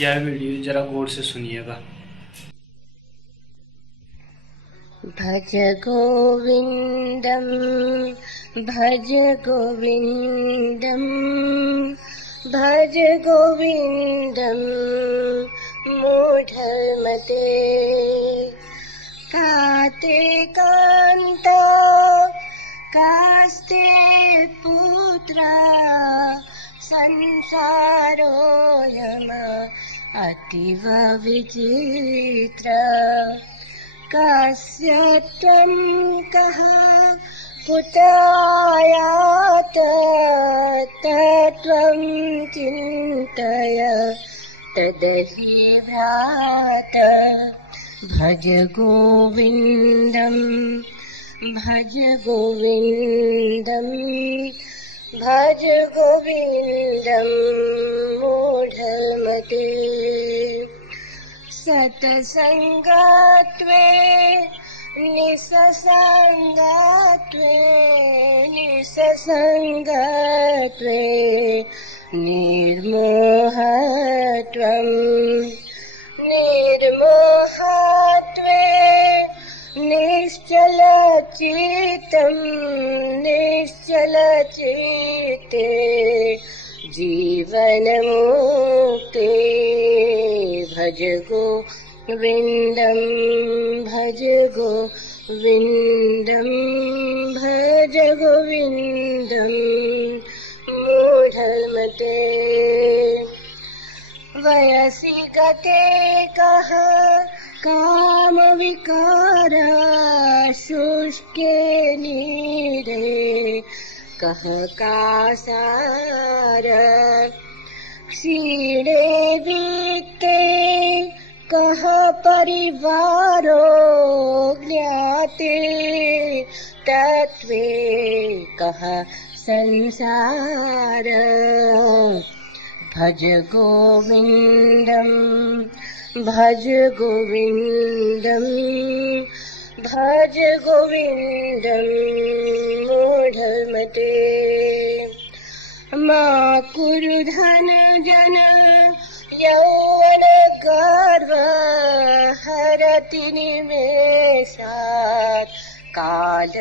यह वीडियो जरा गौर से सुनिएगा। भज गोविंदम भज गोविंदम भज गोविंदम मूढ़मते काते कांता कास्ते पुत्रा संसारोऽयम् अतीव विचित्र कस्य त्वं कः कुतयात तत्त्वं चिन्तय तदहि भ्रात भज गोविंदम भज गोविंदम भज गोविंदम मूढ़मते सत्संगत्वे निससंगत्वे निर्मोहत्वम् निर्मोहत्वे निश्चलचित्तम् निश्चलचित्ते जीवनमुक्ते भज गोविंदम भज गोविंदम भज गोविंदम मूढ़मते वयसि गते कः काम विकार शुष्के नीरे कः कासार क्षीणे वित्ते कः परिवारो ज्ञाते तत्त्वे कः संसार भज गोविंदम भज गोविंदम भज गोविंदम मूढ़मते मा कुरु धन जन यौवन गर्व हरति निमेषात् काल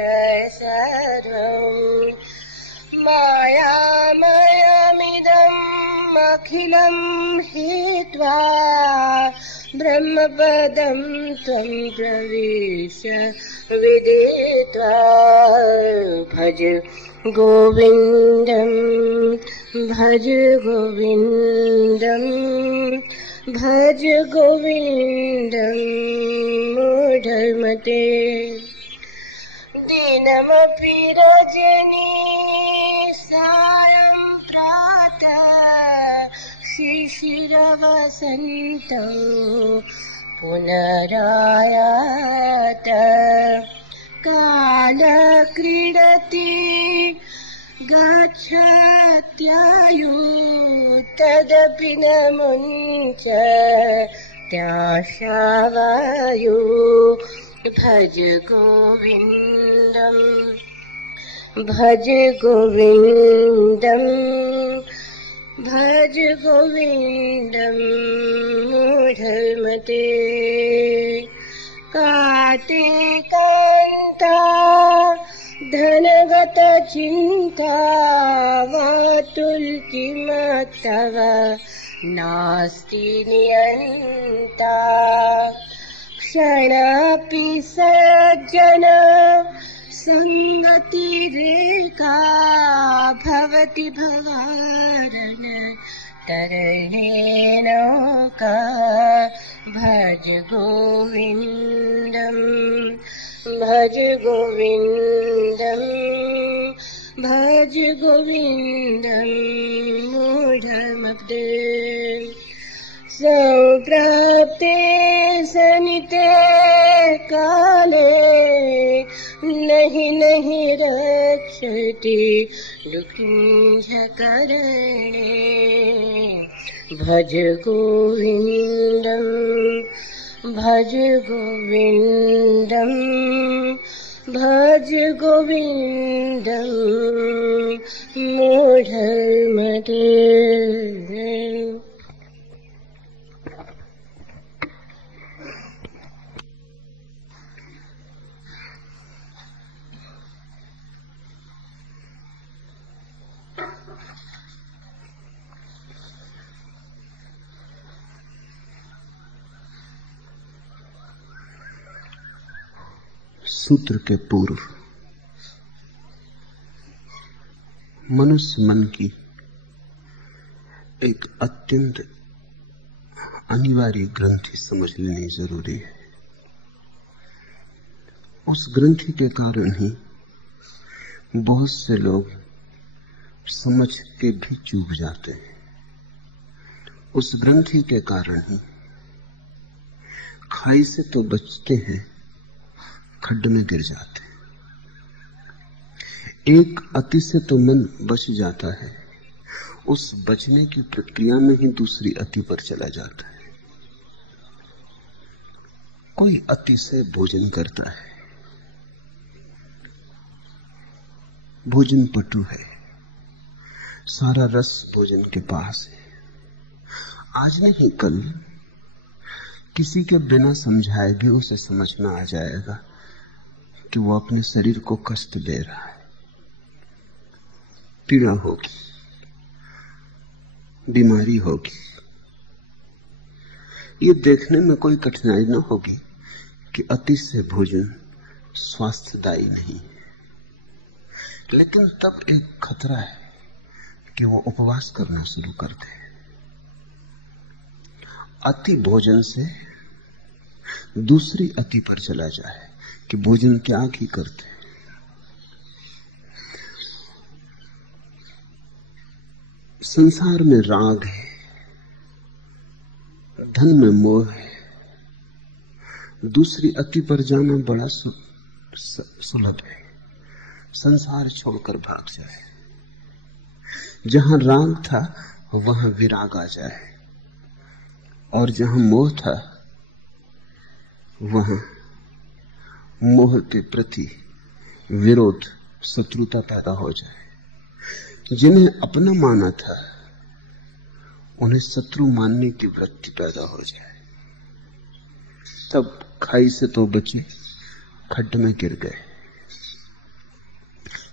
सर्वम् मायामयमिदम् अखिलम् हित्वा ब्रह्मपदं त्वं प्रविश विदित्वा भज गोविंदम भज गोविंदम भज गोविंदम मूढ़मते दिनमपि रजनी सायं प्रातः शिशिरवसन्तौ पुनरायात काल क्रीडति गच्छत्यायु तदपि न मुञ्चत्याशावायु भज गोविंदम भज गोविंदम भज गोविंदम मूढ़मते काते कांता धनगत चिंता वातुल्किमत्तव नास्ति नियंता क्षणापि सज्जन संगतिरेका भवति भवारण तरणे नौका भज गोविंदम भज गोविंदम भज गोविंदम मूढ़मते संप्राप्ते सनिते काले नहीं रक्षति दुःखिञ्झकरणे भज गोविंदम भज गोविंदम भज गोविंदम मूढ़मते। सूत्र के पूर्व मनुष्य मन की एक अत्यंत अनिवार्य ग्रंथि समझ लेनी जरूरी है। उस ग्रंथि के कारण ही बहुत से लोग समझ के भी चूक जाते हैं। उस ग्रंथि के कारण ही खाई से तो बचते हैं, खड्ड में गिर जाते हैं। एक अति से तो मन बच जाता है, उस बचने की प्रक्रिया में ही दूसरी अति पर चला जाता है। कोई अति से भोजन करता है, भोजन पटु है, सारा रस भोजन के पास है। आज नहीं कल किसी के बिना समझाए भी उसे समझ में आ जाएगा कि वो अपने शरीर को कष्ट दे रहा है, पीड़ा होगी, बीमारी होगी। ये देखने में कोई कठिनाई न होगी कि अति से भोजन स्वास्थ्यदायी नहीं है, लेकिन तब एक खतरा है कि वो उपवास करना शुरू कर दे। अति भोजन से दूसरी अति पर चला जाए कि भोजन त्याग ही करते। संसार में राग है, धन में मोह है, दूसरी अति पर जाना बड़ा सुलभ है। संसार छोड़कर भाग जाए, जहां राग था वहां विराग आ जाए, और जहां मोह था वहां मोह के प्रति विरोध, शत्रुता पैदा हो जाए। जिन्हें अपना माना था उन्हें शत्रु मानने की वृत्ति पैदा हो जाए। तब खाई से तो बचे, खड्ड में गिर गए।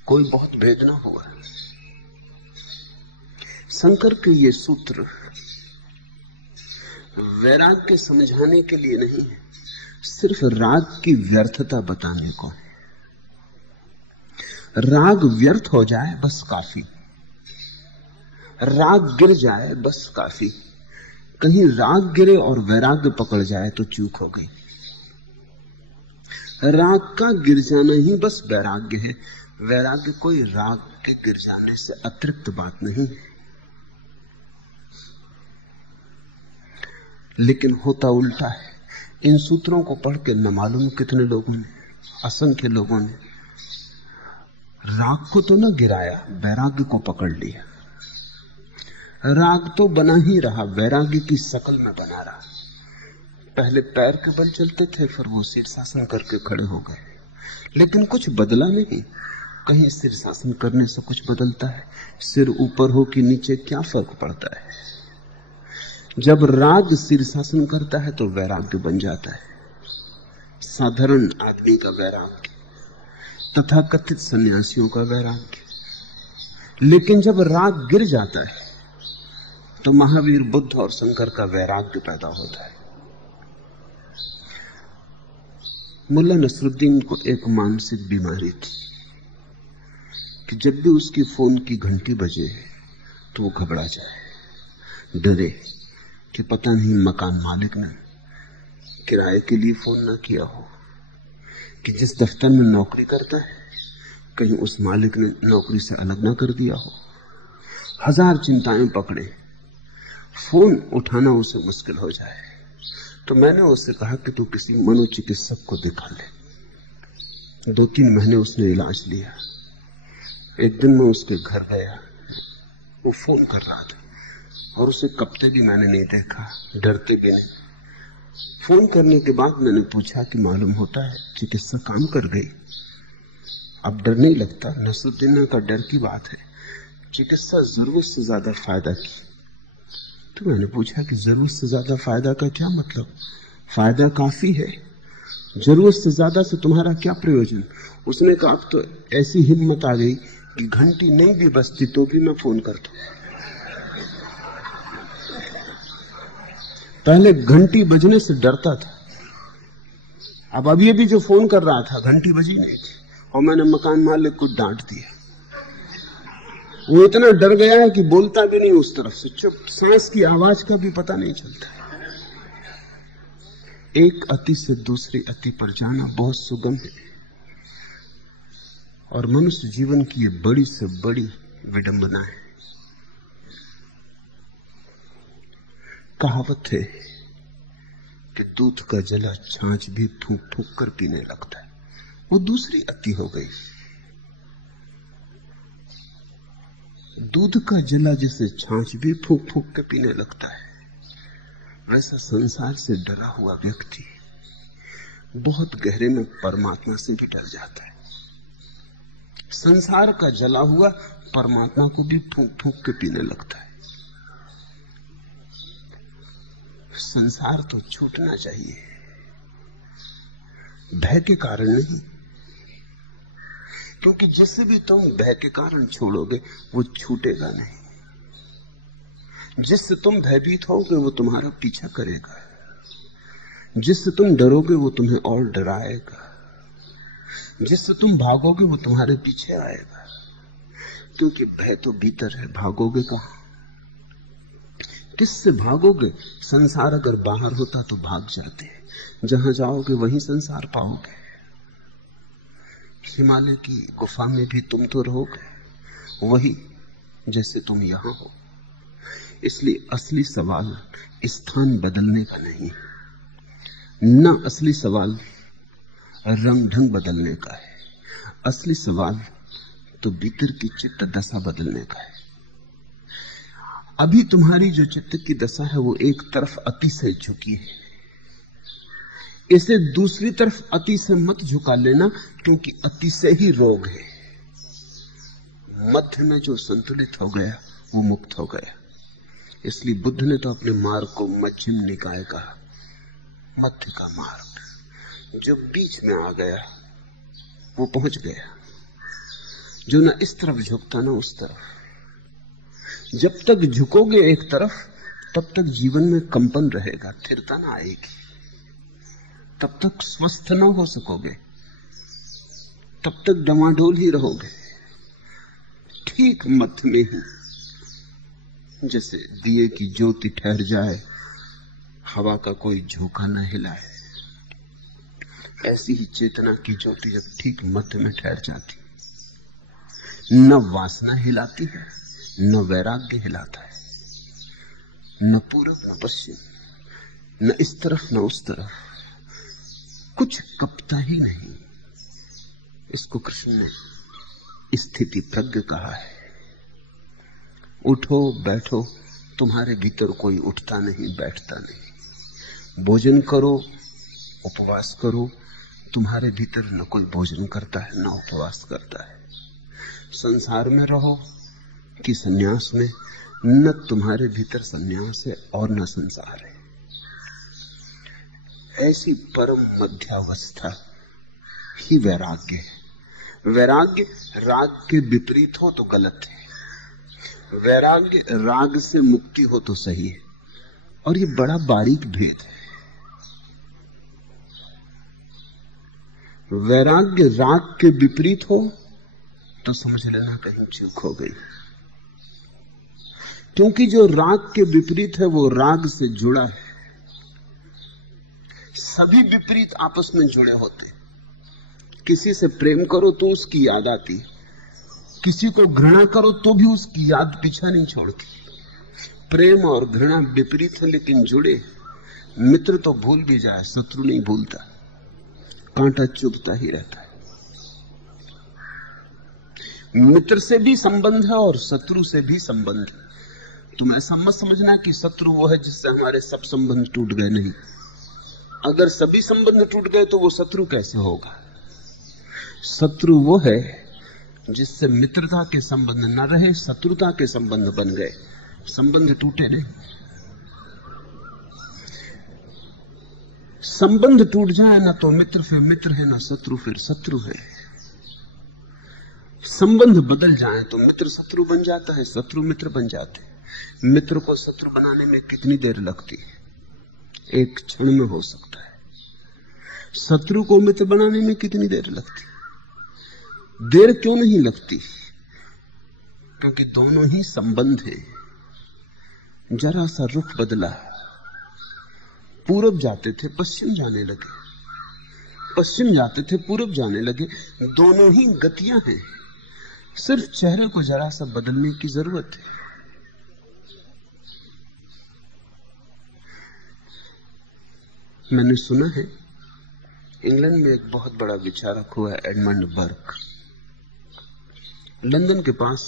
कोई बहुत भेद ना हुआ। शंकर के ये सूत्र वैराग्य समझाने के लिए नहीं है, सिर्फ राग की व्यर्थता बताने को है। राग व्यर्थ हो जाए बस काफी, राग गिर जाए बस काफी। कहीं राग गिरे और वैराग्य पकड़ जाए तो चूक हो गई। राग का गिर जाना ही बस वैराग्य है। वैराग्य कोई राग के गिर जाने से अतिरिक्त बात नहीं है। लेकिन होता उल्टा है। इन सूत्रों को पढ़ के न मालूम कितने लोगों ने, असंख्य लोगों ने राग को तो न गिराया, वैराग्य को पकड़ लिया। राग तो बना ही रहा, वैराग्य की शकल में बना रहा। पहले पैर के बल चलते थे, फिर वो शीर्षासन करके खड़े हो गए, लेकिन कुछ बदला नहीं। कहीं शीर्षासन करने से कुछ बदलता है? सिर ऊपर हो कि नीचे, क्या फर्क पड़ता है? जब राग शीर्षासन करता है तो वैराग्य बन जाता है। साधारण आदमी का वैराग्य, तथाकथित सन्यासियों का वैराग्य। लेकिन जब राग गिर जाता है तो महावीर बुद्ध और शंकर का वैराग्य पैदा होता है। मुल्ला नसरुद्दीन को एक मानसिक बीमारी थी कि जब भी उसकी फोन की घंटी बजे तो वो घबरा जाए, डरे कि पता नहीं मकान मालिक ने किराए के लिए फोन ना किया हो, कि जिस दफ्तर में नौकरी करता है कहीं उस मालिक ने नौकरी से अलग ना कर दिया हो। हजार चिंताएं पकड़े, फोन उठाना उसे मुश्किल हो जाए। तो मैंने उससे कहा कि तू किसी मनोचिकित्सक को दिखा ले। 2-3 महीने उसने इलाज लिया। एक दिन मैं उसके घर गया, वो फोन कर रहा था और उसे कपते भी मैंने नहीं देखा, डरते भी नहीं। फोन करने के बाद मैंने पूछा कि मालूम होता है चिकित्सा काम कर गई? अब डर नहीं लगता? नसरुद्दीन का डर की बात है, चिकित्सा जरूरत से ज्यादा फायदा की। तो मैंने पूछा कि जरूरत से ज्यादा फायदा का क्या मतलब? फायदा काफी है, जरूरत से ज्यादा से तुम्हारा क्या प्रयोजन? उसने कहा अब तो ऐसी हिम्मत आ गई कि घंटी नहीं भी बजती तो भी मैं फोन करता हूं। पहले घंटी बजने से डरता था, अब अभी अभी जो फोन कर रहा था घंटी बजी नहीं थी, और मैंने मकान मालिक को डांट दिया। वो इतना डर गया है कि बोलता भी नहीं उस तरफ से, चुप, सांस की आवाज का भी पता नहीं चलता। एक अति से दूसरी अति पर जाना बहुत सुगम है, और मनुष्य जीवन की ये बड़ी से बड़ी विडंबना है। कहावत है कि दूध का जला छाछ भी फूंक फूंक कर पीने लगता है। वो दूसरी अति हो गई। दूध का जला जैसे छाछ भी फूंक फूंक के पीने लगता है, वैसा संसार से डरा हुआ व्यक्ति बहुत गहरे में परमात्मा से भी डर जाता है। संसार का जला हुआ परमात्मा को भी फूंक फूंक के पीने लगता है। संसार तो छूटना चाहिए, भय के कारण नहीं, क्योंकि जिसे भी तुम भय के कारण छोड़ोगे वो छूटेगा नहीं। जिससे तुम भयभीत होगे वो तुम्हारा पीछा करेगा, जिससे तुम डरोगे वो तुम्हें और डराएगा, जिससे तुम भागोगे वो तुम्हारे पीछे आएगा। क्योंकि भय तो भीतर है, भागोगे कहां? किससे भागोगे? संसार अगर बाहर होता तो भाग जाते, जहां जाओगे वहीं संसार पाओगे। हिमालय की गुफा में भी तुम तो रहोगे वही जैसे तुम यहां हो। इसलिए असली सवाल स्थान बदलने का नहीं, न असली सवाल रंग ढंग बदलने का है। असली सवाल तो भीतर की चित्त दशा बदलने का है। अभी तुम्हारी जो चित्त की दशा है वो एक तरफ अति से झुकी है, इसे दूसरी तरफ अति से मत झुका लेना, क्योंकि अति से ही रोग है। मध्य में जो संतुलित हो गया वो मुक्त हो गया। इसलिए बुद्ध ने तो अपने मार्ग को मध्यम निकाय कहा, मध्य का मार्ग। जो बीच में आ गया वो पहुंच गया, जो ना इस तरफ झुकता ना उस तरफ। जब तक झुकोगे एक तरफ तब तक जीवन में कंपन रहेगा, स्थिरता ना आएगी, तब तक स्वस्थ ना हो सकोगे, तब तक डमाडोल ही रहोगे। ठीक मध्य में ही, जैसे दिए की ज्योति ठहर जाए, हवा का कोई झोंका न हिलाए, ऐसी ही चेतना की ज्योति जब ठीक मध्य में ठहर जाती, न वासना हिलाती है, न वैराग्य हिलाता है, न पूरब न पश्चिम, न इस तरफ न उस तरफ, कुछ कपता ही नहीं। इसको कृष्ण ने स्थिति प्रज्ञ कहा है। उठो बैठो, तुम्हारे भीतर कोई उठता नहीं बैठता नहीं। भोजन करो उपवास करो, तुम्हारे भीतर न कोई भोजन करता है न उपवास करता है। संसार में रहो कि सन्यास में, न तुम्हारे भीतर सन्यास है और न संसार है। ऐसी परम मध्यावस्था ही वैराग्य है। वैराग्य राग के विपरीत हो तो गलत है, वैराग्य राग से मुक्ति हो तो सही है। और ये बड़ा बारीक भेद है। वैराग्य राग के विपरीत हो तो समझ लेना कहीं चूक हो गई, क्योंकि जो राग के विपरीत है वो राग से जुड़ा है। सभी विपरीत आपस में जुड़े होते। किसी से प्रेम करो तो उसकी याद आती, किसी को घृणा करो तो भी उसकी याद पीछा नहीं छोड़ती। प्रेम और घृणा विपरीत है लेकिन जुड़े। मित्र तो भूल भी जाए, शत्रु नहीं भूलता, कांटा चुभता ही रहता है। मित्र से भी संबंध है और शत्रु से भी संबंध है। तुम ऐसा मत समझना कि शत्रु वो है जिससे हमारे सब संबंध टूट गए, नहीं। अगर सभी संबंध टूट गए तो वो शत्रु कैसे होगा? शत्रु वो है जिससे मित्रता के संबंध न रहे, शत्रुता के संबंध बन गए, संबंध टूटे नहीं। संबंध टूट जाए ना तो मित्र फिर मित्र है, ना शत्रु फिर शत्रु है। संबंध बदल जाए तो मित्र शत्रु बन जाता है, शत्रु मित्र बन जाते हैं। मित्र को शत्रु बनाने में कितनी देर लगती है? एक क्षण में हो सकता है। शत्रु को मित्र बनाने में कितनी देर लगती? देर क्यों नहीं लगती? क्योंकि दोनों ही संबंध है। जरा सा रुख बदला, पूरब जाते थे पश्चिम जाने लगे, पश्चिम जाते थे पूरब जाने लगे। दोनों ही गतियां हैं, सिर्फ चेहरे को जरा सा बदलने की जरूरत है। मैंने सुना है इंग्लैंड में एक बहुत बड़ा विचारक हुआ है एडमंड बर्क। लंदन के पास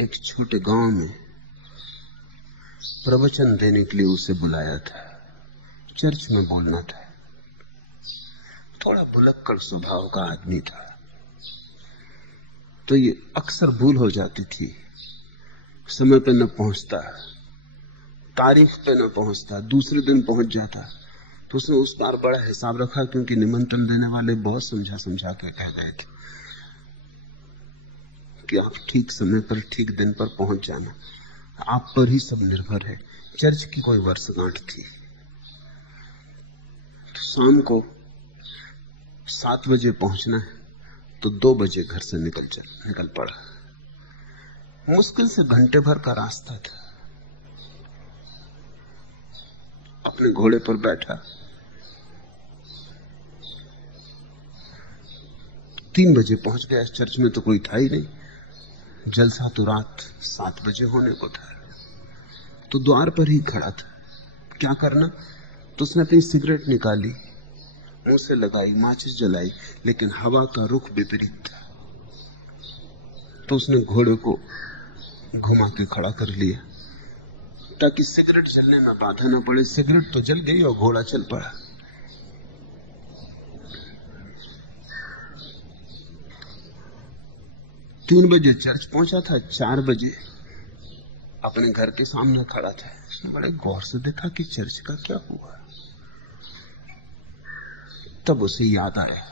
एक छोटे गांव में प्रवचन देने के लिए उसे बुलाया था। चर्च में बोलना था। थोड़ा भुलक्कड़ स्वभाव का आदमी था, तो ये अक्सर भूल हो जाती थी। समय पे न पहुंचता, तारीख पे न पहुंचता, दूसरे दिन पहुंच जाता। तो उसने उस बार बड़ा हिसाब रखा, क्योंकि निमंत्रण देने वाले बहुत समझा समझा के कह गए थे कि आप ठीक समय पर ठीक दिन पर पहुंच जाना, आप पर ही सब निर्भर है। चर्च की कोई वर्षगांठ थी। तो शाम को 7 बजे पहुंचना है, तो 2 बजे घर से निकल पड़ा। मुश्किल से घंटे भर का रास्ता था। अपने घोड़े पर बैठा, 3 बजे पहुंच गया। चर्च में तो कोई था ही नहीं। जलसा तो रात 7 बजे होने को था। तो द्वार पर ही खड़ा था, क्या करना। तो उसने अपनी सिगरेट निकाली, मुंह से लगाई, माचिस जलाई, लेकिन हवा का रुख विपरीत था। तो उसने घोड़े को घुमा के खड़ा कर लिया ताकि सिगरेट जलने में बाधा न पड़े। सिगरेट तो जल गई और घोड़ा चल पड़ा। तीन बजे चर्च पहुंचा था, 4 बजे अपने घर के सामने खड़ा था। उसने बड़े गौर से देखा कि चर्च का क्या हुआ। तब उसे याद आया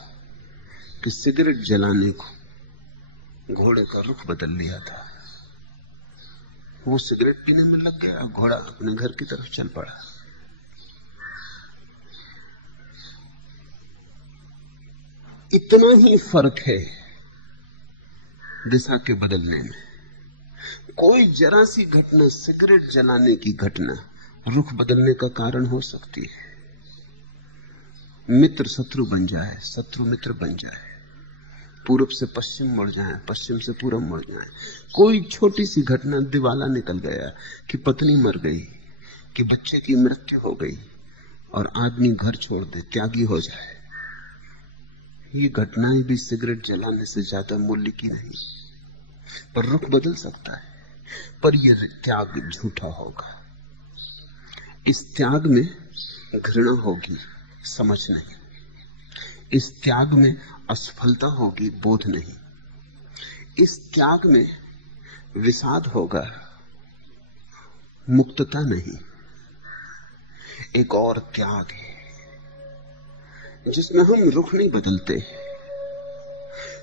कि सिगरेट जलाने को घोड़े का रुख बदल लिया था। वो सिगरेट पीने में लग गया, घोड़ा अपने घर की तरफ चल पड़ा। इतना ही फर्क है दिशा के बदलने में। कोई जरा सी घटना, सिगरेट जलाने की घटना, रुख बदलने का कारण हो सकती है। मित्र शत्रु बन जाए, शत्रु मित्र बन जाए, पूरब से पश्चिम मुड़ जाए, पश्चिम से पूरब मुड़ जाए। कोई छोटी सी घटना, दिवाला निकल गया, कि पत्नी मर गई, कि बच्चे की मृत्यु हो गई, और आदमी घर छोड़ दे, त्यागी हो जाए। ये घटनाएं भी सिगरेट जलाने से ज्यादा मूल्य की नहीं। पर रुख बदल सकता है, पर यह त्याग झूठा होगा। इस त्याग में घृणा होगी, समझ नहीं। इस त्याग में असफलता होगी, बोध नहीं। इस त्याग में विषाद होगा, मुक्तता नहीं। एक और त्याग है जिसमें हम रुख नहीं बदलते,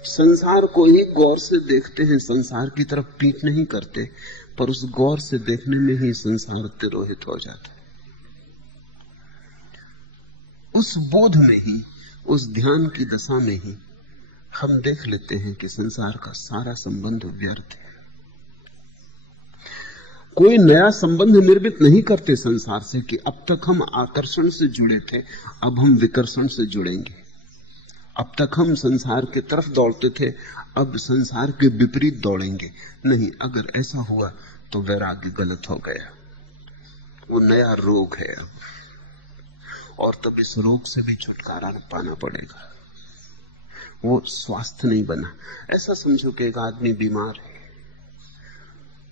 संसार को एक गौर से देखते हैं, संसार की तरफ पीठ नहीं करते, पर उस गौर से देखने में ही संसार तिरोहित हो जाता है। उस बोध में ही, उस ध्यान की दशा में ही हम देख लेते हैं कि संसार का सारा संबंध व्यर्थ है। कोई नया संबंध निर्मित नहीं करते संसार से कि अब तक हम आकर्षण से जुड़े थे, अब हम विकर्षण से जुड़ेंगे। अब तक हम संसार के तरफ दौड़ते थे, अब संसार के विपरीत दौड़ेंगे। नहीं, अगर ऐसा हुआ तो वैराग्य गलत हो गया। वो नया रोग है अब, और तब इस रोग से भी छुटकारा पाना पड़ेगा। वो स्वास्थ्य नहीं बना। ऐसा समझो कि एक आदमी बीमार है,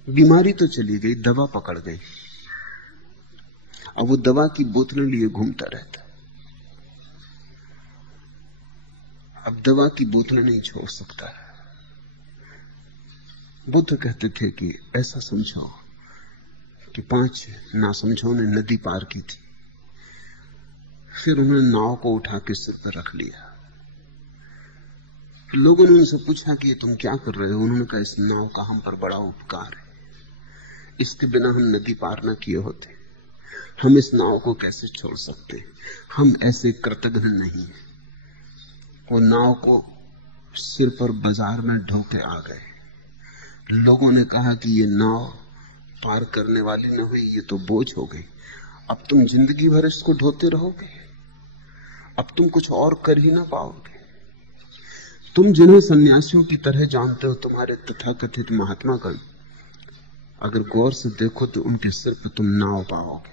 बीमारी तो चली गई, दवा पकड़ गई, अब वो दवा की बोतलें लिए घूमता रहता है। अब दवा की बोतलें नहीं छोड़ सकता। बुद्ध कहते थे कि ऐसा समझो कि 5 नासमझों ने नदी पार की थी, फिर उन्होंने नाव को उठा के सिर पर रख लिया। लोगों ने उनसे पूछा कि ये तुम क्या कर रहे हो? उन्होंने कहा इस नाव का हम पर बड़ा उपकार है, इसके बिना हम नदी पार न किए होते। हम इस नाव को कैसे छोड़ सकते? हम ऐसे कृतघ्न नहीं है। वो नाव को सिर पर बाजार में ढोके आ गए। लोगों ने कहा कि ये नाव पार करने वाली न हुई, ये तो बोझ हो गई। अब तुम जिंदगी भर इसको ढोते रहोगे, अब तुम कुछ और कर ही ना पाओगे। तुम जिन्हें सन्यासियों की तरह जानते हो, तुम्हारे तथाकथित महात्मागण, अगर गौर से देखो तो उनके सिर पर तुम नाव पाओगे।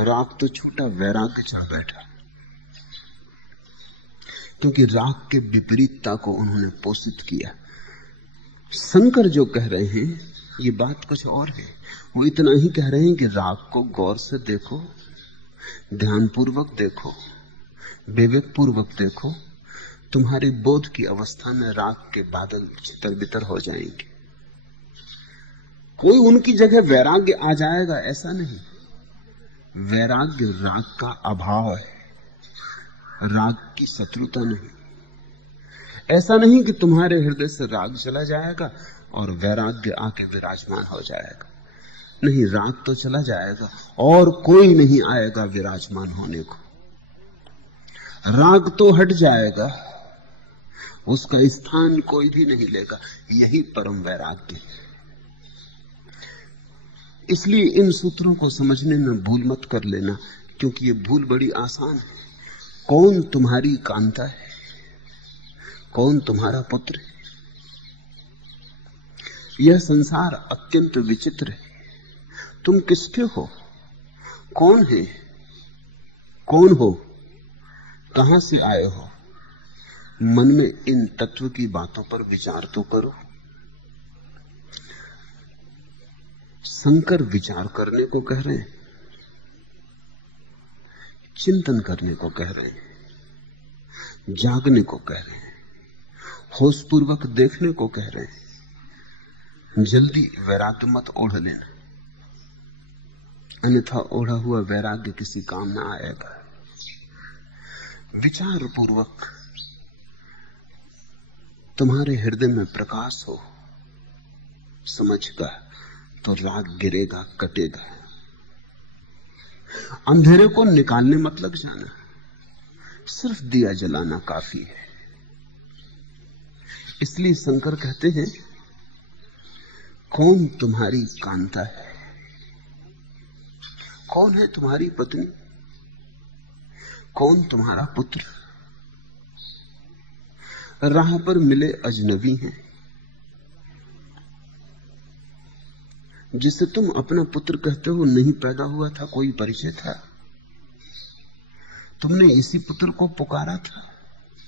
राग तो छूटा, वैराग्य चढ़ बैठा, क्योंकि राग के विपरीतता को उन्होंने पोषित किया। शंकर जो कह रहे हैं ये बात कुछ और है। वो इतना ही कह रहे हैं कि राग को गौर से देखो, ध्यानपूर्वक देखो, विवेकपूर्वक देखो, तुम्हारी बोध की अवस्था में राग के बादल छितर बितर हो जाएंगे। कोई उनकी जगह वैराग्य आ जाएगा ऐसा नहीं। वैराग्य राग का अभाव है, राग की शत्रुता नहीं। ऐसा नहीं कि तुम्हारे हृदय से राग चला जाएगा और वैराग्य आके विराजमान हो जाएगा। नहीं, राग तो चला जाएगा और कोई नहीं आएगा विराजमान होने को। राग तो हट जाएगा, उसका स्थान कोई भी नहीं लेगा। यही परम वैराग्य है। इसलिए इन सूत्रों को समझने में भूल मत कर लेना, क्योंकि ये भूल बड़ी आसान है। कौन तुम्हारी कांता है, कौन तुम्हारा पुत्र है? यह संसार अत्यंत विचित्र है। तुम किसके हो? कौन है? कौन हो? कहां से आए हो? मन में इन तत्व की बातों पर विचार तो करो। शंकर विचार करने को कह रहे हैं, चिंतन करने को कह रहे हैं, जागने को कह रहे हैं, होशपूर्वक देखने को कह रहे हैं। जल्दी वैराग्य मत ओढ़ लेना, अन्यथा ओढ़ा हुआ वैराग्य किसी काम ना आएगा। विचार पूर्वक तुम्हारे हृदय में प्रकाश हो समझ का, तो राग गिरेगा, कटेगा। अंधेरे को निकालने मत लग जाना, सिर्फ दिया जलाना काफी है। इसलिए शंकर कहते हैं, कौन तुम्हारी कांता है? कौन है तुम्हारी पत्नी? कौन तुम्हारा पुत्र? राह पर मिले अजनबी हैं, जिसे तुम अपना पुत्र कहते हो, नहीं पैदा हुआ था, कोई परिचय था? तुमने इसी पुत्र को पुकारा था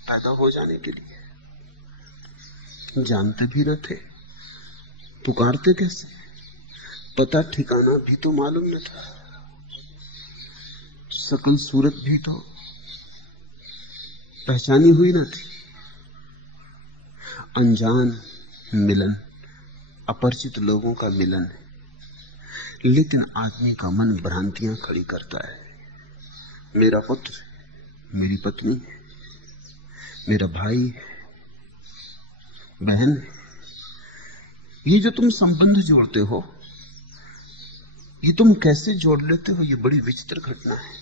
पैदा हो जाने के लिए? जानते भी न थे, पुकारते कैसे? पता ठिकाना भी तो मालूम न था, शकल सूरत भी तो पहचानी हुई न थी। अनजान मिलन, अपरिचित लोगों का मिलन है, लेकिन आदमी का मन भ्रांतियां खड़ी करता है। मेरा पुत्र, मेरी पत्नी, मेरा भाई, बहन, ये जो तुम संबंध जोड़ते हो, ये तुम कैसे जोड़ लेते हो? ये बड़ी विचित्र घटना है।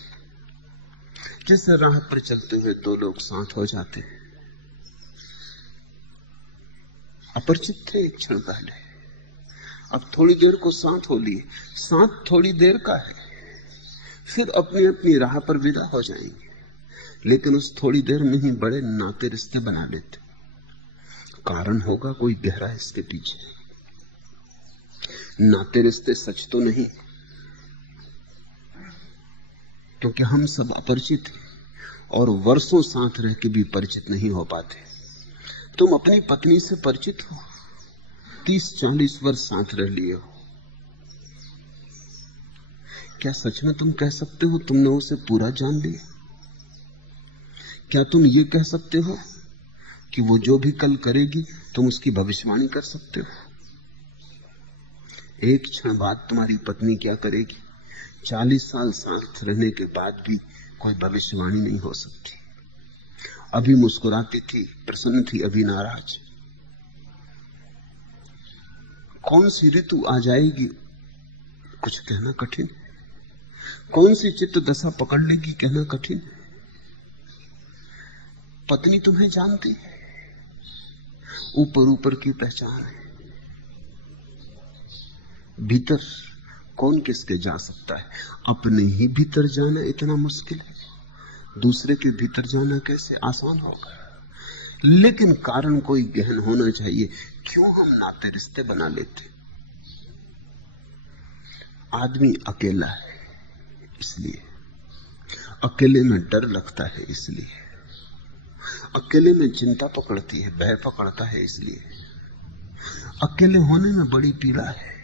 जैसे राह पर चलते हुए दो लोग साथ हो जाते हैं, अपरिचित थे एक क्षण पहले, अब थोड़ी देर को साथ हो लिए। साथ थोड़ी देर का है, फिर अपनी अपनी राह पर विदा हो जाएंगे, लेकिन उस थोड़ी देर में ही बड़े नाते रिश्ते बना लेते। कारण होगा कोई गहरा इसके पीछे। नाते रिश्ते सच तो नहीं, क्योंकि हम सब अपरिचित हैं और वर्षों साथ रह के भी परिचित नहीं हो पाते। तुम अपनी पत्नी से परिचित हो, 30-40 वर्ष साथ रह लिए हो। क्या सच में तुम कह सकते हो तुमने उसे पूरा जान लिया? क्या तुम ये कह सकते हो कि वो जो भी कल करेगी तुम उसकी भविष्यवाणी कर सकते हो? एक क्षण बाद तुम्हारी पत्नी क्या करेगी, 40 साल साथ रहने के बाद भी कोई भविष्यवाणी नहीं हो सकती। अभी मुस्कुराती थी, प्रसन्न थी, अभी नाराज। कौन सी ऋतु आ जाएगी कुछ कहना कठिन। कौन सी चित्त दशा पकड़ लेगी कहना कठिन। पत्नी तुम्हें जानती है, ऊपर ऊपर की पहचान है, भीतर कौन किसके जा सकता है। अपने ही भीतर जाना इतना मुश्किल है, दूसरे के भीतर जाना कैसे आसान होगा। लेकिन कारण कोई गहन होना चाहिए। क्यों हम नाते रिश्ते बना लेते। आदमी अकेला है इसलिए, अकेले में डर लगता है इसलिए, अकेले में चिंता पकड़ती है, भय पकड़ता है इसलिए, अकेले होने में बड़ी पीड़ा है।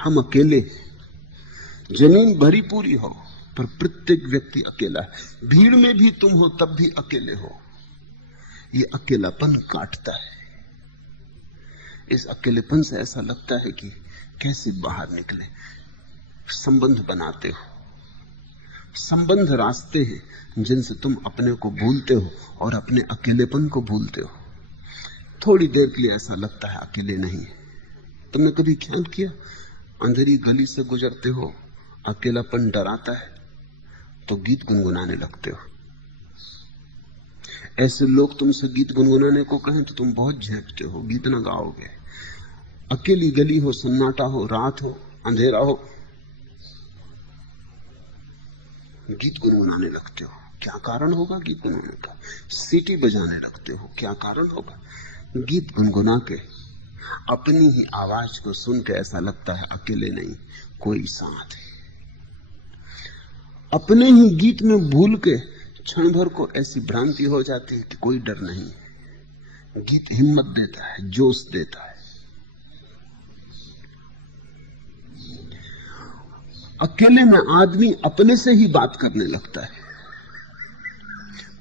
हम अकेले, जमीन भरी पूरी हो पर प्रत्येक व्यक्ति अकेला है। भीड़ में भी तुम हो तब भी अकेले हो। ये अकेलापन काटता है। इस अकेलेपन से ऐसा लगता है कि कैसे बाहर निकले। संबंध बनाते हो, संबंध रास्ते हैं जिनसे तुम अपने को भूलते हो और अपने अकेलेपन को भूलते हो। थोड़ी देर के लिए ऐसा लगता है अकेले नहीं। तुमने कभी ख्याल किया, अंधेरी गली से गुजरते हो, अकेलापन डराता है तो गीत गुनगुनाने लगते हो। ऐसे लोग तुमसे गीत गुनगुनाने को कहें तो तुम बहुत झेपते हो, गीत न गाओगे। अकेली गली हो, सन्नाटा हो, रात हो, अंधेरा हो, गीत गुनगुनाने लगते हो। क्या कारण होगा गीत गुनगुनाने का? सीटी बजाने लगते हो, क्या कारण होगा? गीत गुनगुना के अपनी ही आवाज को सुन के ऐसा लगता है अकेले नहीं, कोई साथ है। अपने ही गीत में भूल के क्षण भर को ऐसी भ्रांति हो जाती है कि कोई डर नहीं। गीत हिम्मत देता है, जोश देता है। अकेले में आदमी अपने से ही बात करने लगता है।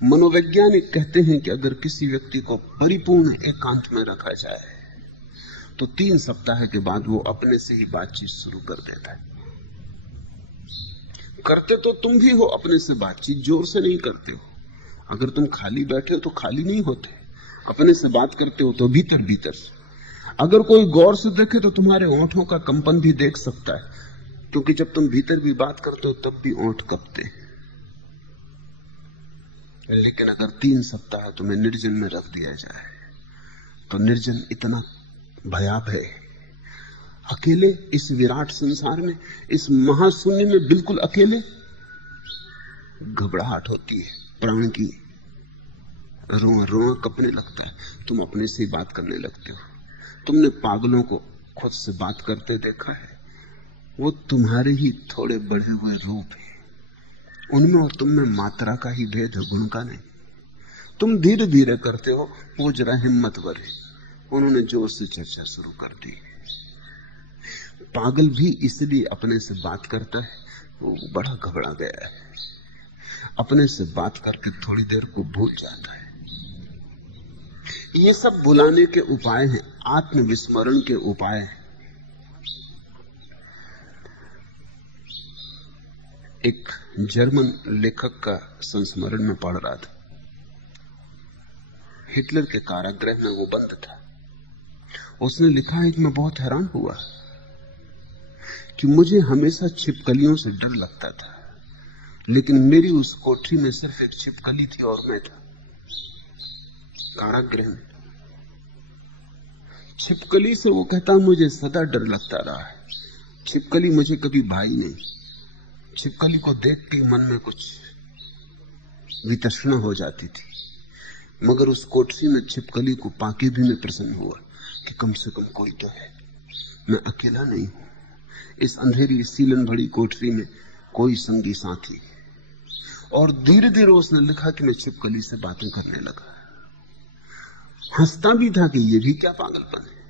मनोवैज्ञानिक कहते हैं कि अगर किसी व्यक्ति को परिपूर्ण एकांत में रखा जाए तो 3 सप्ताह के बाद वो अपने से ही बातचीत शुरू कर देता है। करते तो तुम भी हो अपने से बातचीत, जोर से नहीं करते हो। अगर तुम खाली बैठे हो तो खाली नहीं होते, अपने से बात करते हो तो भीतर भीतर से। अगर कोई गौर से देखे तो तुम्हारे होंठों का कंपन भी देख सकता है, क्योंकि जब तुम भीतर भी बात करते हो तब भी होंठ कपते। लेकिन अगर 3 सप्ताह तुम्हें निर्जन में रख दिया जाए तो निर्जन इतना भयावह है। अकेले इस विराट संसार में, इस महाशून्य में बिल्कुल अकेले, घबराहट होती है, प्राण की रोआ रोआ कपने लगता है। तुम अपने से ही बात करने लगते हो। तुमने पागलों को खुद से बात करते देखा है? वो तुम्हारे ही थोड़े बढ़े हुए रूप है, उनमें और तुम में मात्रा का ही भेद है, गुण का नहीं। तुम धीरे धीरे करते हो, वो जरा हिम्मतवर है, उन्होंने जोर से चर्चा शुरू कर दी। पागल भी इसलिए अपने से बात करता है, वो बड़ा घबरा गया है, अपने से बात करके थोड़ी देर को भूल जाता है। ये सब भुलाने के उपाय हैं, आत्मविस्मरण के उपाय हैं। एक जर्मन लेखक का संस्मरण में पढ़ रहा था। हिटलर के कारागृह में वो बंद था। उसने लिखा है कि मैं बहुत हैरान हुआ कि मुझे हमेशा छिपकलियों से डर लगता था, लेकिन मेरी उस कोठरी में सिर्फ एक छिपकली थी और मैं था कारागृह में। छिपकली से वो कहता मुझे सदा डर लगता रहा है। छिपकली मुझे कभी भाई नहीं। छिपकली को देख के मन में कुछ वितृष्णा हो जाती थी, मगर उस कोठरी में छिपकली को पाके भी मैं प्रसन्न हुआ कि कम से कम कोई तो है, मैं अकेला नहीं हूं। इस अंधेरी सीलन भरी कोठरी में कोई संगी साथी। और धीरे धीरे उसने लिखा कि मैं छिपकली से बातें करने लगा। हंसता भी था कि ये भी क्या पागलपन है।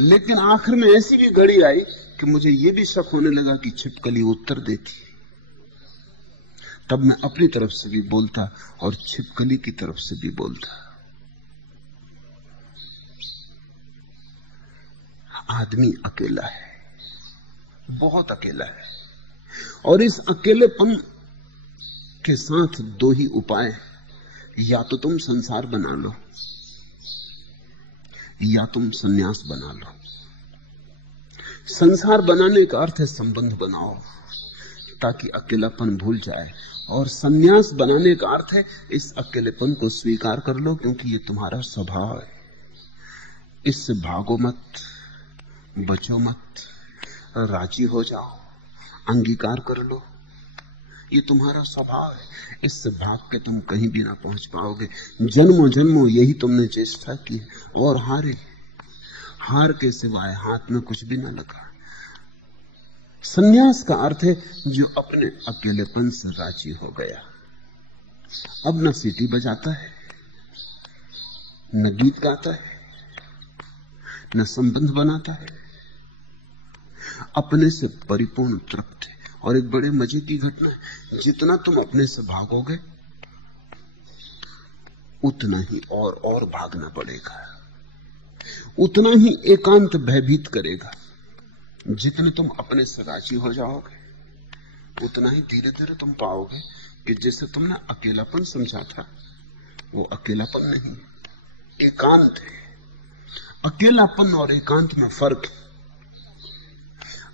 लेकिन आखिर में ऐसी भी घड़ी आई कि मुझे यह भी शक होने लगा कि छिपकली उत्तर देती। तब मैं अपनी तरफ से भी बोलता और छिपकली की तरफ से भी बोलता। आदमी अकेला है, बहुत अकेला है। और इस अकेलेपन के साथ दो ही उपाय, या तो तुम संसार बना लो या तुम सन्यास बना लो। संसार बनाने का अर्थ है संबंध बनाओ ताकि अकेलापन भूल जाए, और सन्यास बनाने का अर्थ है इस अकेलेपन को स्वीकार कर लो क्योंकि ये तुम्हारा स्वभाव है। इससे भागो मत, बचो मत, राजी हो जाओ, अंगीकार कर लो। ये तुम्हारा स्वभाव है, इससे भाग के तुम कहीं भी ना पहुंच पाओगे। जन्मों जन्मों यही तुमने चेष्टा की और हारे। हार के सिवाय हाथ में कुछ भी ना लगा। सन्यास का अर्थ है जो अपने अकेलेपन से राजी हो गया, अब न सीटी बजाता है, न गीत गाता है, न संबंध बनाता है, अपने से परिपूर्ण तृप्त है। और एक बड़े मजे की घटना है, जितना तुम अपने से भागोगे उतना ही और भागना पड़ेगा, उतना ही एकांत भयभीत करेगा। जितने तुम अपने से राजी हो जाओगे उतना ही धीरे धीरे तुम पाओगे कि जैसे तुमने अकेलापन समझा था वो अकेलापन नहीं, एकांत है। अकेलापन और एकांत में फर्क है।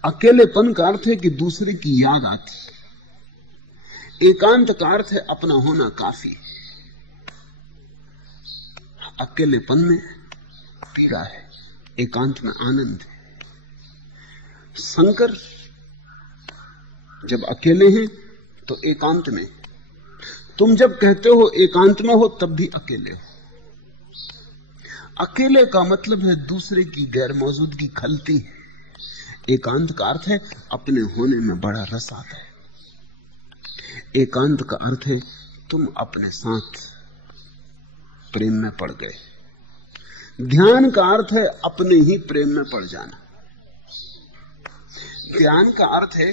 अकेलेपन का अर्थ है कि दूसरे की याद आती, एकांत का अर्थ है अपना होना काफी। अकेलेपन में पीड़ा है, एकांत में आनंद है। शंकर जब अकेले हैं तो एकांत में, तुम जब कहते हो एकांत में हो तब भी अकेले हो। अकेले का मतलब है दूसरे की गैर मौजूदगी खलती है। एकांत का अर्थ है अपने होने में बड़ा रस आता है। एकांत का अर्थ है तुम अपने साथ प्रेम में पड़ गए। ध्यान का अर्थ है अपने ही प्रेम में पड़ जाना। ध्यान का अर्थ है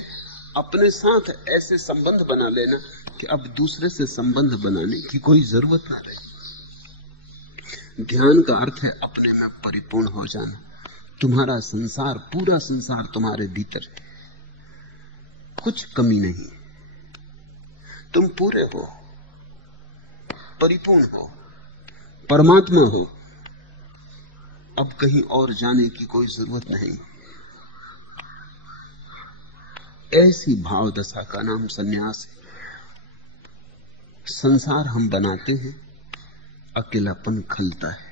अपने साथ ऐसे संबंध बना लेना कि अब दूसरे से संबंध बनाने की कोई जरूरत ना रहे। ध्यान का अर्थ है अपने में परिपूर्ण हो जाना। तुम्हारा संसार, पूरा संसार तुम्हारे भीतर है, कुछ कमी नहीं, तुम पूरे हो, परिपूर्ण हो, परमात्मा हो। अब कहीं और जाने की कोई जरूरत नहीं। ऐसी भाव दशा का नाम सन्यास है। संसार हम बनाते हैं, अकेलापन खलता है।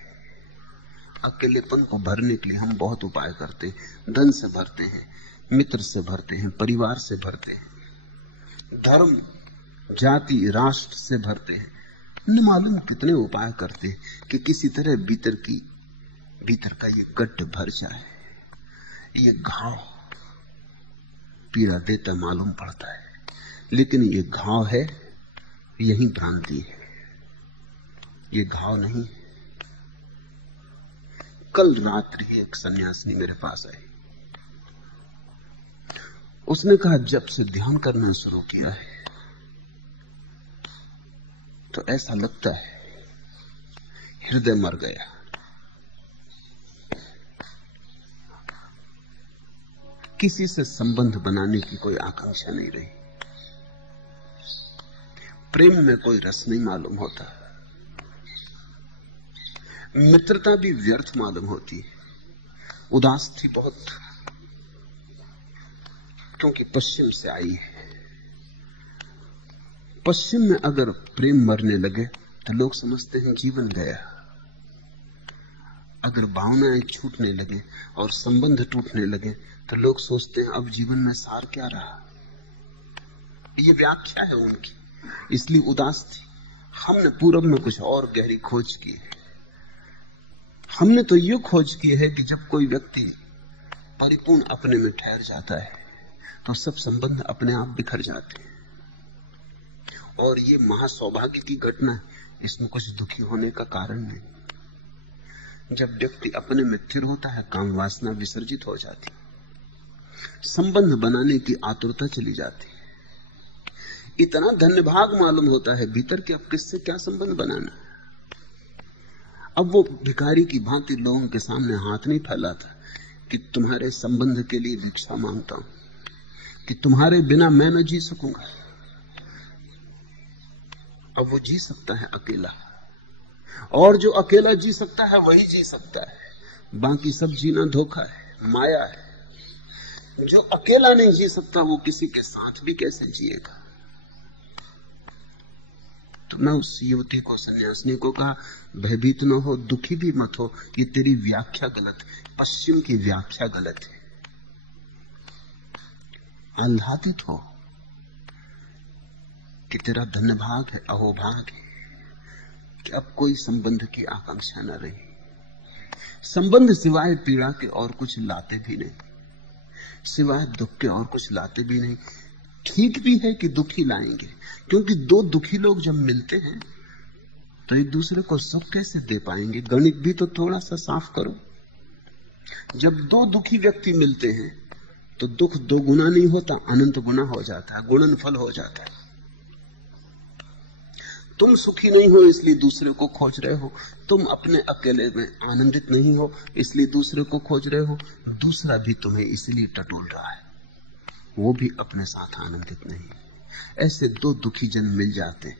अकेलेपन को भरने के लिए हम बहुत उपाय करते हैं। धन से भरते हैं, मित्र से भरते हैं, परिवार से भरते हैं, धर्म, जाति, राष्ट्र से भरते हैं। न मालूम कितने उपाय करते हैं कि किसी तरह भीतर का ये गड्ढ भर जाए। ये घाव पीड़ा देता मालूम पड़ता है, लेकिन ये घाव है, यही भ्रांति है, ये घाव नहीं। कल रात्रि एक सन्यासिनी मेरे पास आई। उसने कहा जब से ध्यान करना शुरू किया है तो ऐसा लगता है हृदय मर गया। किसी से संबंध बनाने की कोई आकांक्षा नहीं रही, प्रेम में कोई रस नहीं मालूम होता, मित्रता भी व्यर्थ मालूम होती है। उदास थी बहुत, क्योंकि पश्चिम से आई है। पश्चिम में अगर प्रेम मरने लगे तो लोग समझते हैं जीवन गया। अगर भावनाएं छूटने लगे और संबंध टूटने लगे तो लोग सोचते हैं अब जीवन में सार क्या रहा। ये व्याख्या है उनकी, इसलिए उदास थी। हमने पूरब में कुछ और गहरी खोज की है। हमने तो ये खोज की है कि जब कोई व्यक्ति परिपूर्ण अपने में ठहर जाता है तो सब संबंध अपने आप बिखर जाते हैं। और ये महासौभाग्य की घटना है, इसमें कुछ दुखी होने का कारण नहीं। जब व्यक्ति अपने में स्थिर होता है, काम वासना विसर्जित हो जाती, संबंध बनाने की आतुरता चली जाती। इतना धन्यभाग मालूम होता है भीतर कि अब किससे क्या संबंध बनाना। अब वो भिखारी की भांति लोगों के सामने हाथ नहीं फैलाता कि तुम्हारे संबंध के लिए भिक्षा मांगता हूं, कि तुम्हारे बिना मैं न जी सकूंगा। अब वो जी सकता है अकेला, और जो अकेला जी सकता है वही जी सकता है, बाकी सब जीना धोखा है, माया है। जो अकेला नहीं जी सकता वो किसी के साथ भी कैसे जिएगा। तो मैं उस युवती को, सन्यासिनी को कहा, भयभीत न हो, दुखी भी मत हो, ये तेरी व्याख्या गलत है, पश्चिम की व्याख्या गलत है। आह्लादित हो कि तेरा धन्यभाग है, अहोभाग है कि अब कोई संबंध की आकांक्षा न रही। संबंध सिवाय पीड़ा के और कुछ लाते भी नहीं, सिवाय दुख के और कुछ लाते भी नहीं। ठीक भी है कि दुखी लाएंगे, क्योंकि दो दुखी लोग जब मिलते हैं तो एक दूसरे को सुख कैसे दे पाएंगे। गणित भी तो थोड़ा सा साफ करो। जब दो दुखी व्यक्ति मिलते हैं तो दुख दो गुना नहीं होता, अनंत गुना हो जाता है, गुणनफल हो जाता है। तुम सुखी नहीं हो इसलिए दूसरे को खोज रहे हो, तुम अपने अकेले में आनंदित नहीं हो इसलिए दूसरे को खोज रहे हो, दूसरा भी तुम्हें इसलिए टटोल रहा है, वो भी अपने साथ आनंदित नहीं। ऐसे दो दुखी जन मिल जाते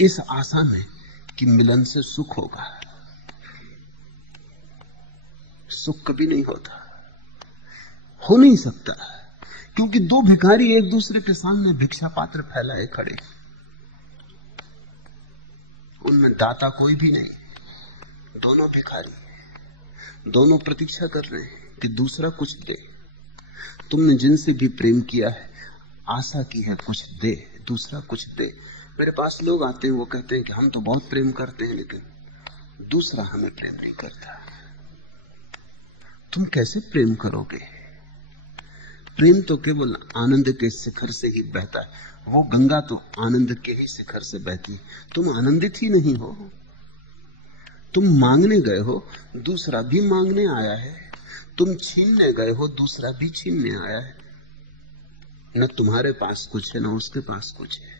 इस आशा में कि मिलन से सुख होगा। सुख कभी नहीं होता, हो नहीं सकता, क्योंकि दो भिखारी एक दूसरे के सामने भिक्षा पात्र फैलाए खड़े, उनमें दाता कोई भी नहीं। दोनों भिखारी, दोनों प्रतीक्षा कर रहे हैं कि दूसरा कुछ दे। तुमने जिनसे भी प्रेम किया है आशा की है कुछ दे, दूसरा कुछ दे। मेरे पास लोग आते हैं, वो कहते हैं कि हम तो बहुत प्रेम करते हैं लेकिन दूसरा हमें प्रेम नहीं करता। तुम कैसे प्रेम करोगे? प्रेम तो केवल आनंद के शिखर से ही बहता है, वो गंगा तो आनंद के ही शिखर से बहती है। तुम आनंदित ही नहीं हो, तुम मांगने गए हो, दूसरा भी मांगने आया है। तुम छीनने गए हो, दूसरा भी छीनने आया है। न तुम्हारे पास कुछ है न उसके पास कुछ है,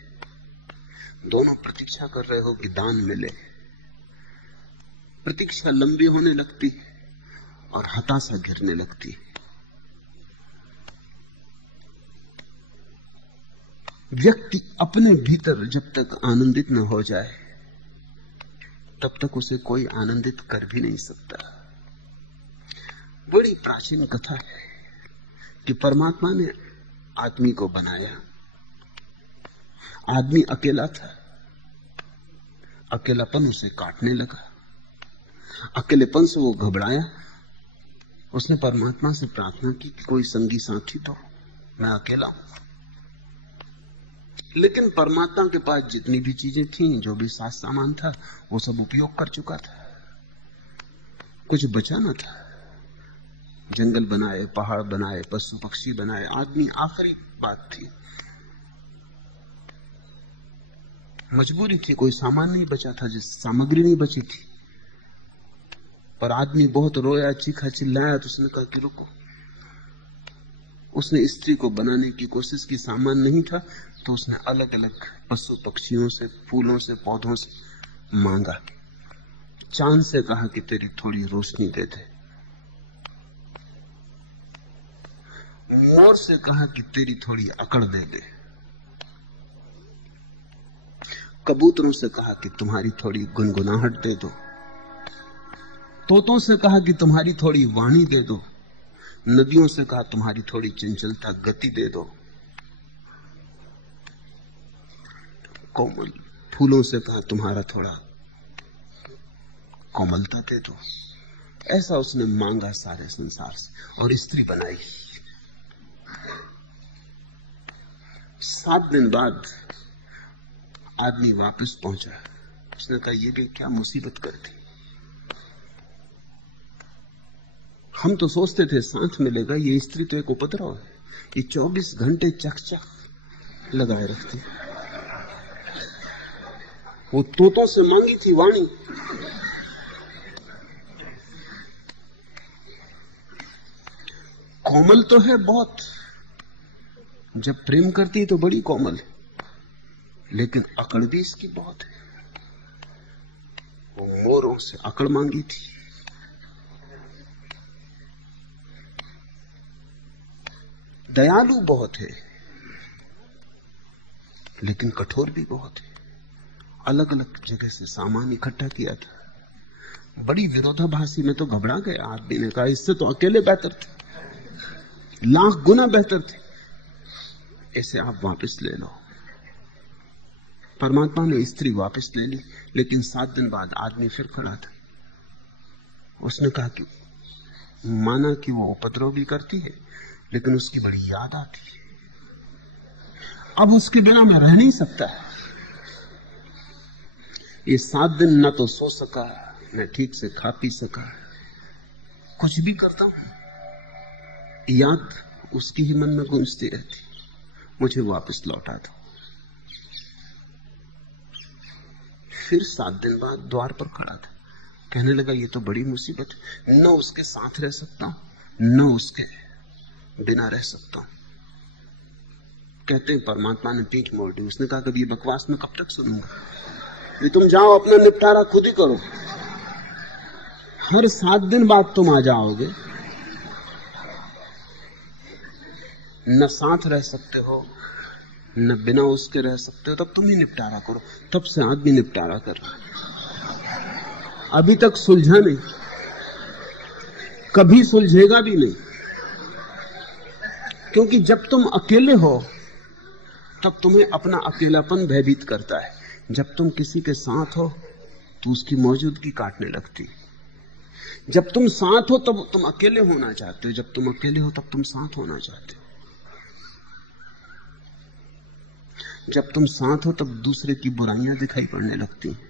दोनों प्रतीक्षा कर रहे हो कि दान मिले। प्रतीक्षा लंबी होने लगती और हताशा गिरने लगती। व्यक्ति अपने भीतर जब तक आनंदित न हो जाए तब तक उसे कोई आनंदित कर भी नहीं सकता। बड़ी प्राचीन कथा है कि परमात्मा ने आदमी को बनाया। आदमी अकेला था, अकेलापन उसे काटने लगा, अकेलेपन से वो घबराया। उसने परमात्मा से प्रार्थना की कि कोई संगी साथी दो, मैं अकेला हूं। लेकिन परमात्मा के पास जितनी भी चीजें थीं, जो भी साज सामान था, वो सब उपयोग कर चुका था, कुछ बचा न था। जंगल बनाए, पहाड़ बनाए, पशु पक्षी बनाए, आदमी आखिरी बात थी। मजबूरी थी, कोई सामान नहीं बचा था, जिस सामग्री नहीं बची थी। पर आदमी बहुत रोया, चीखा चिल्लाया, तो उसने कहा कि रुको। उसने स्त्री को बनाने की कोशिश की, सामान नहीं था, तो उसने अलग अलग पशु पक्षियों से, फूलों से, पौधों से मांगा। चांद से कहा कि तेरी थोड़ी रोशनी दे दे, मोर से कहा कि तेरी थोड़ी अकड़ दे दे, कबूतरों से कहा कि तुम्हारी थोड़ी गुनगुनाहट दे दो, तोतों से कहा कि तुम्हारी थोड़ी वाणी दे दो, नदियों से कहा तुम्हारी थोड़ी चंचलता, गति दे दो, कोमल फूलों से कहा तुम्हारा थोड़ा कोमलता दे दो। ऐसा उसने मांगा सारे संसार से, और स्त्री बनाई। 7 दिन बाद आदमी वापस पहुंचा। उसने कहा ये भी क्या मुसीबत कर दी। हम तो सोचते थे साथ मिलेगा, ये स्त्री तो एक उपद्रव है, ये 24 घंटे चकचक लगाए रखती। वो तोतों से मांगी थी वाणी, कोमल तो है बहुत, जब प्रेम करती तो बड़ी कोमल है, लेकिन अकड़ भी इसकी बहुत है। वो मोरों से अकड़ मांगी थी। दयालु बहुत है, लेकिन कठोर भी बहुत है। अलग अलग जगह से सामान इकट्ठा किया था, बड़ी विरोधाभासी में तो घबरा गया। आदमी ने कहा इससे तो अकेले बेहतर थे, लाख गुना बेहतर थे, इसे आप वापस ले लो। परमात्मा ने स्त्री वापस ले ली, लेकिन 7 दिन बाद आदमी फिर खड़ा था। उसने कहा कि माना कि वो उपद्रव भी करती है, लेकिन उसकी बड़ी याद आती है, अब उसके बिना मैं रह नहीं सकता। ये 7 दिन न तो सो सका, न ठीक से खा पी सका, कुछ भी करता हूं याद उसकी ही मन में गूंजती रहती, मुझे वापस लौटा दो। फिर 7 दिन बाद द्वार पर खड़ा था, कहने लगा ये तो बड़ी मुसीबत है, न उसके साथ रह सकता हूं, न उसके बिना रह सकता हूं। कहते हैं परमात्मा ने पीठ मोड़ दी। उसने कहा कभी ये बकवास में कब तक सुनूंगा, ये तुम जाओ अपना निपटारा खुद ही करो। हर 7 दिन बाद तुम आ जाओगे, न साथ रह सकते हो, न बिना उसके रह सकते हो, तब तुम ही निपटारा करो। तब से आदमी निपटारा कर रहा है, अभी तक सुलझा नहीं, कभी सुलझेगा भी नहीं। क्योंकि जब तुम अकेले हो तब तुम्हें अपना अकेलापन भयभीत करता है, जब तुम किसी के साथ हो तो उसकी मौजूदगी काटने लगती। जब तुम साथ हो तब तुम अकेले होना चाहते हो, जब तुम अकेले हो तब तुम साथ होना चाहते हो। जब तुम साथ हो तब दूसरे की बुराइयां दिखाई पड़ने लगती हैं,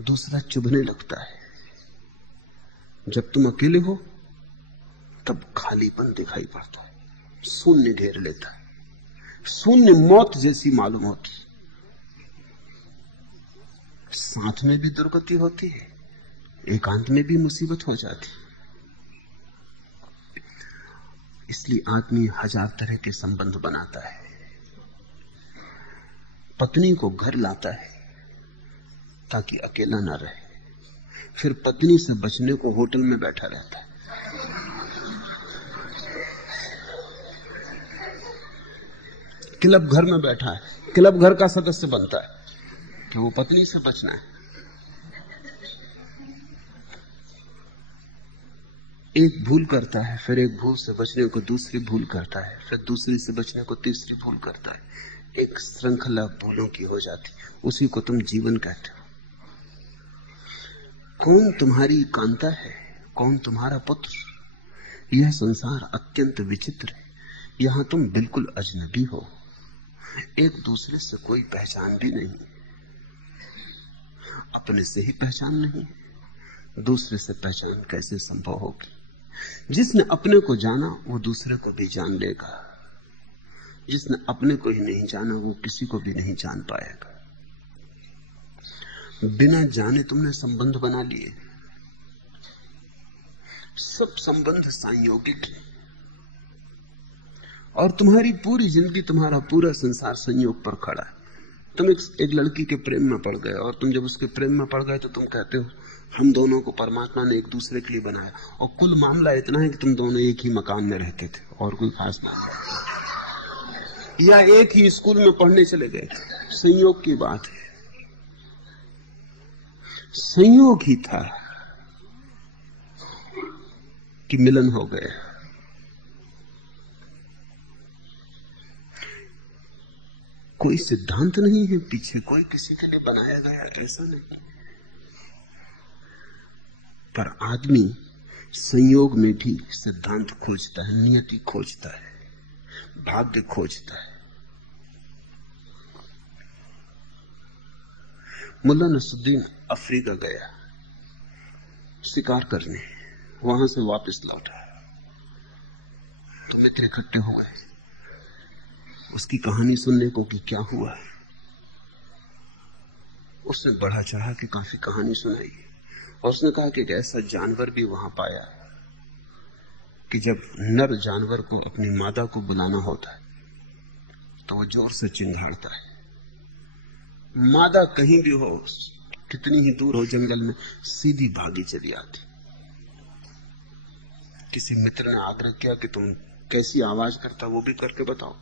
दूसरा चुभने लगता है। जब तुम अकेले हो तब खालीपन दिखाई पड़ता है, शून्य घेर लेता है, शून्य मौत जैसी मालूम होती। साथ में भी दुर्गति होती है, एकांत में भी मुसीबत हो जाती। इसलिए आदमी 1000 तरह के संबंध बनाता है। पत्नी को घर लाता है ताकि अकेला ना रहे, फिर पत्नी से बचने को होटल में बैठा रहता है। क्लब घर में बैठा है, क्लब घर का सदस्य बनता है कि वो पत्नी से बचना है। एक भूल करता है, फिर एक भूल से बचने को दूसरी भूल करता है, फिर दूसरी से बचने को तीसरी भूल करता है। एक श्रृंखला भूलों की हो जाती, उसी को तुम जीवन कहते हो। कौन तुम्हारी कांता है, कौन तुम्हारा पुत्र? यह संसार अत्यंत विचित्र है। यहां तुम बिल्कुल अजनबी हो, एक दूसरे से कोई पहचान भी नहीं, अपने से ही पहचान नहीं, दूसरे से पहचान कैसे संभव होगी? जिसने अपने को जाना वो दूसरे को भी जान लेगा, जिसने अपने को ही नहीं जाना वो किसी को भी नहीं जान पाएगा। बिना जाने तुमने संबंध बना लिए, सब संबंध संयोगिक है, और तुम्हारी पूरी जिंदगी, तुम्हारा पूरा संसार संयोग पर खड़ा है। तुम एक लड़की के प्रेम में पड़ गए, और तुम जब उसके प्रेम में पड़ गए तो तुम कहते हो हम दोनों को परमात्मा ने एक दूसरे के लिए बनाया, और कुल मामला इतना है कि तुम दोनों एक ही मकान में रहते थे और कोई खास बात नहीं, या एक ही स्कूल में पढ़ने चले गए थे। संयोग की बात है, संयोग ही था कि मिलन हो गया। कोई सिद्धांत नहीं है पीछे, कोई किसी के लिए बनाया गया, ऐसा नहीं। पर आदमी संयोग में भी सिद्धांत खोजता है, नियति खोजता है, भाग्य खोजता है। मुल्ला नसरुद्दीन अफ्रीका गया शिकार करने, वहां से वापस लौटा तो मित्र इकट्ठे हो गए उसकी कहानी सुनने को कि क्या हुआ। उसने बढ़ा चढ़ा के काफी कहानी सुनाई, और उसने कहा कि एक ऐसा जानवर भी वहां पाया कि जब नर जानवर को अपनी मादा को बुलाना होता है तो वो जोर से चिंघाड़ता है। मादा कहीं भी हो, कितनी ही दूर हो जंगल में, सीधी भागी चली आती। किसी मित्र ने आग्रह किया कि तुम कैसी आवाज करता वो भी करके बताओ।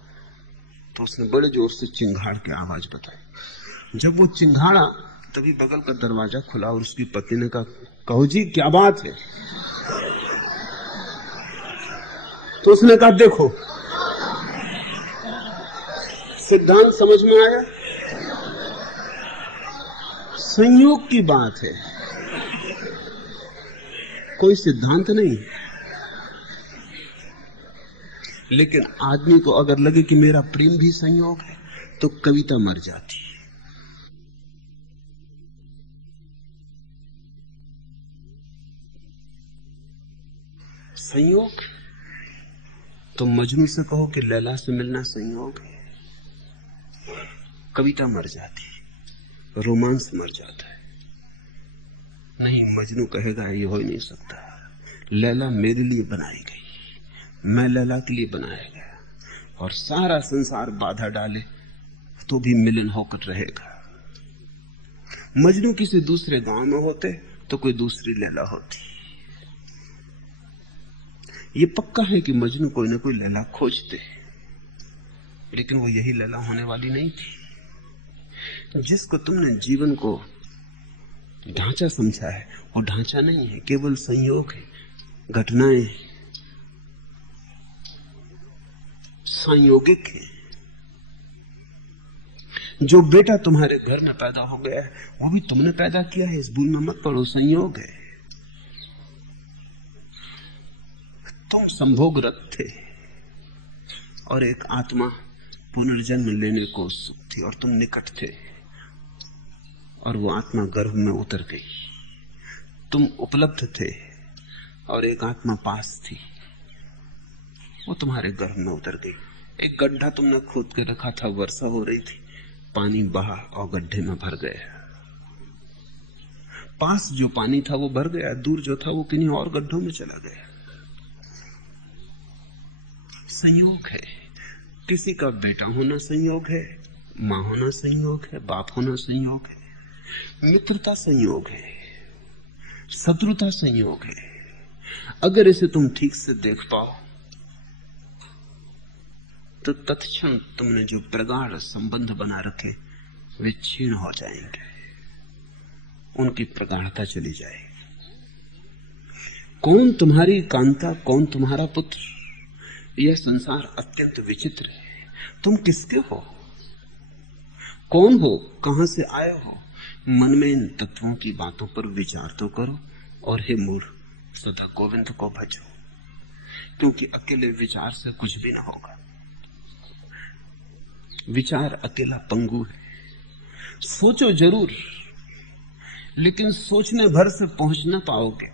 तो उसने बड़े जोर से चिंगाड़ के आवाज बताई। जब वो चिंगाड़ा तभी बगल का दरवाजा खुला और उसकी पत्नी ने कहा, कहो जी क्या बात है? तो उसने कहा, देखो सिद्धांत समझ में आया, संयोग की बात है, कोई सिद्धांत नहीं। लेकिन आदमी को अगर लगे कि मेरा प्रेम भी संयोग है तो कविता मर जाती। संयोग तो मजनू से कहो कि लैला से मिलना संयोग है, कविता मर जाती, रोमांस मर जाता है। नहीं, मजनू कहेगा ये हो ही नहीं सकता, लैला मेरे लिए बनाई गई, मैं लैला के लिए बनाया गया, और सारा संसार बाधा डाले तो भी मिलन होकर रहेगा। मजनू किसी दूसरे गांव में होते तो कोई दूसरी लैला होती। ये पक्का है कि मजनू कोई ना कोई लैला खोजते, लेकिन वो यही लैला होने वाली नहीं थी। जिसको तुमने जीवन को ढांचा समझा है वो ढांचा नहीं है, केवल संयोग है, घटनाएं संयोगिक है। जो बेटा तुम्हारे घर में पैदा हो गया है वो भी तुमने पैदा किया है, इस भूल में मत पड़ो, संयोग है। तुम संभोगरत थे और एक आत्मा पुनर्जन्म लेने को उत्सुक थी और तुम निकट थे और वो आत्मा गर्भ में उतर गई। तुम उपलब्ध थे और एक आत्मा पास थी, वो तुम्हारे गर्भ में उतर गई। एक गड्ढा तुमने खोद के रखा था, वर्षा हो रही थी, पानी बहा और गड्ढे में भर गया। पास जो पानी था वो भर गया, दूर जो था वो किन्हीं और गड्ढों में चला गया। संयोग है। किसी का बेटा होना संयोग है, मां होना संयोग है, बाप होना संयोग है, मित्रता संयोग है, शत्रुता संयोग है। अगर इसे तुम ठीक से देख पाओ तो तत्क्षण तुमने जो प्रगाढ़ संबंध बना रखे वे क्षीण हो जाएंगे, उनकी प्रगाढ़ता चली जाएगी। कौन तुम्हारी कांता, कौन तुम्हारा पुत्र, यह संसार अत्यंत विचित्र है। तुम किसके हो, कौन हो, कहां से आए हो? मन में इन तत्वों की बातों पर विचार तो करो और हे मूढ़ सदा गोविंद को भजो, क्योंकि अकेले विचार से कुछ भी ना होगा। विचार अकेला पंगु है। सोचो जरूर, लेकिन सोचने भर से पहुंच ना पाओगे।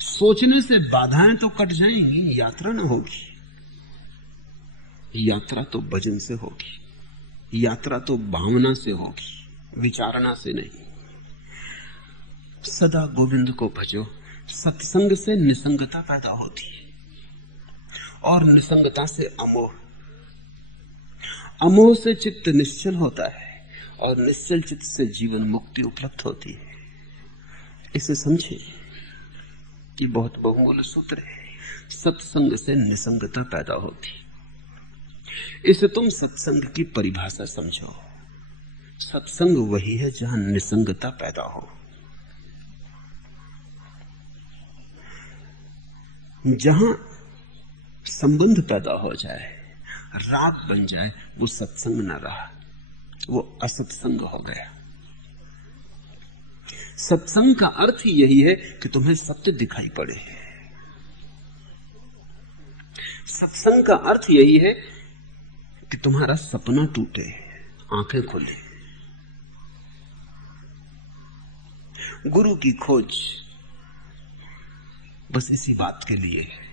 सोचने से बाधाएं तो कट जाएंगी, यात्रा ना होगी। यात्रा तो भजन से होगी, यात्रा तो भावना से होगी, विचारणा से नहीं। सदा गोविंद को भजो। सत्संग से निसंगता पैदा होती है और निसंगता से अमोह, अमोह से चित्त निश्चल होता है और निश्चल चित्त से जीवन मुक्ति उपलब्ध होती है। इसे समझे कि बहुत बहुमूल्य सूत्र है। सत्संग से निसंगता पैदा होती, इसे तुम सत्संग की परिभाषा समझो। सत्संग वही है जहां निसंगता पैदा हो, जहां संबंध पैदा हो जाए, राग बन जाए, वो सत्संग न रहा, वो असत्संग हो गया। सत्संग का अर्थ ही यही है कि तुम्हें सत्य दिखाई पड़े। सत्संग का अर्थ यही है कि तुम्हारा सपना टूटे, आंखें खुले। गुरु की खोज बस इसी बात के लिए है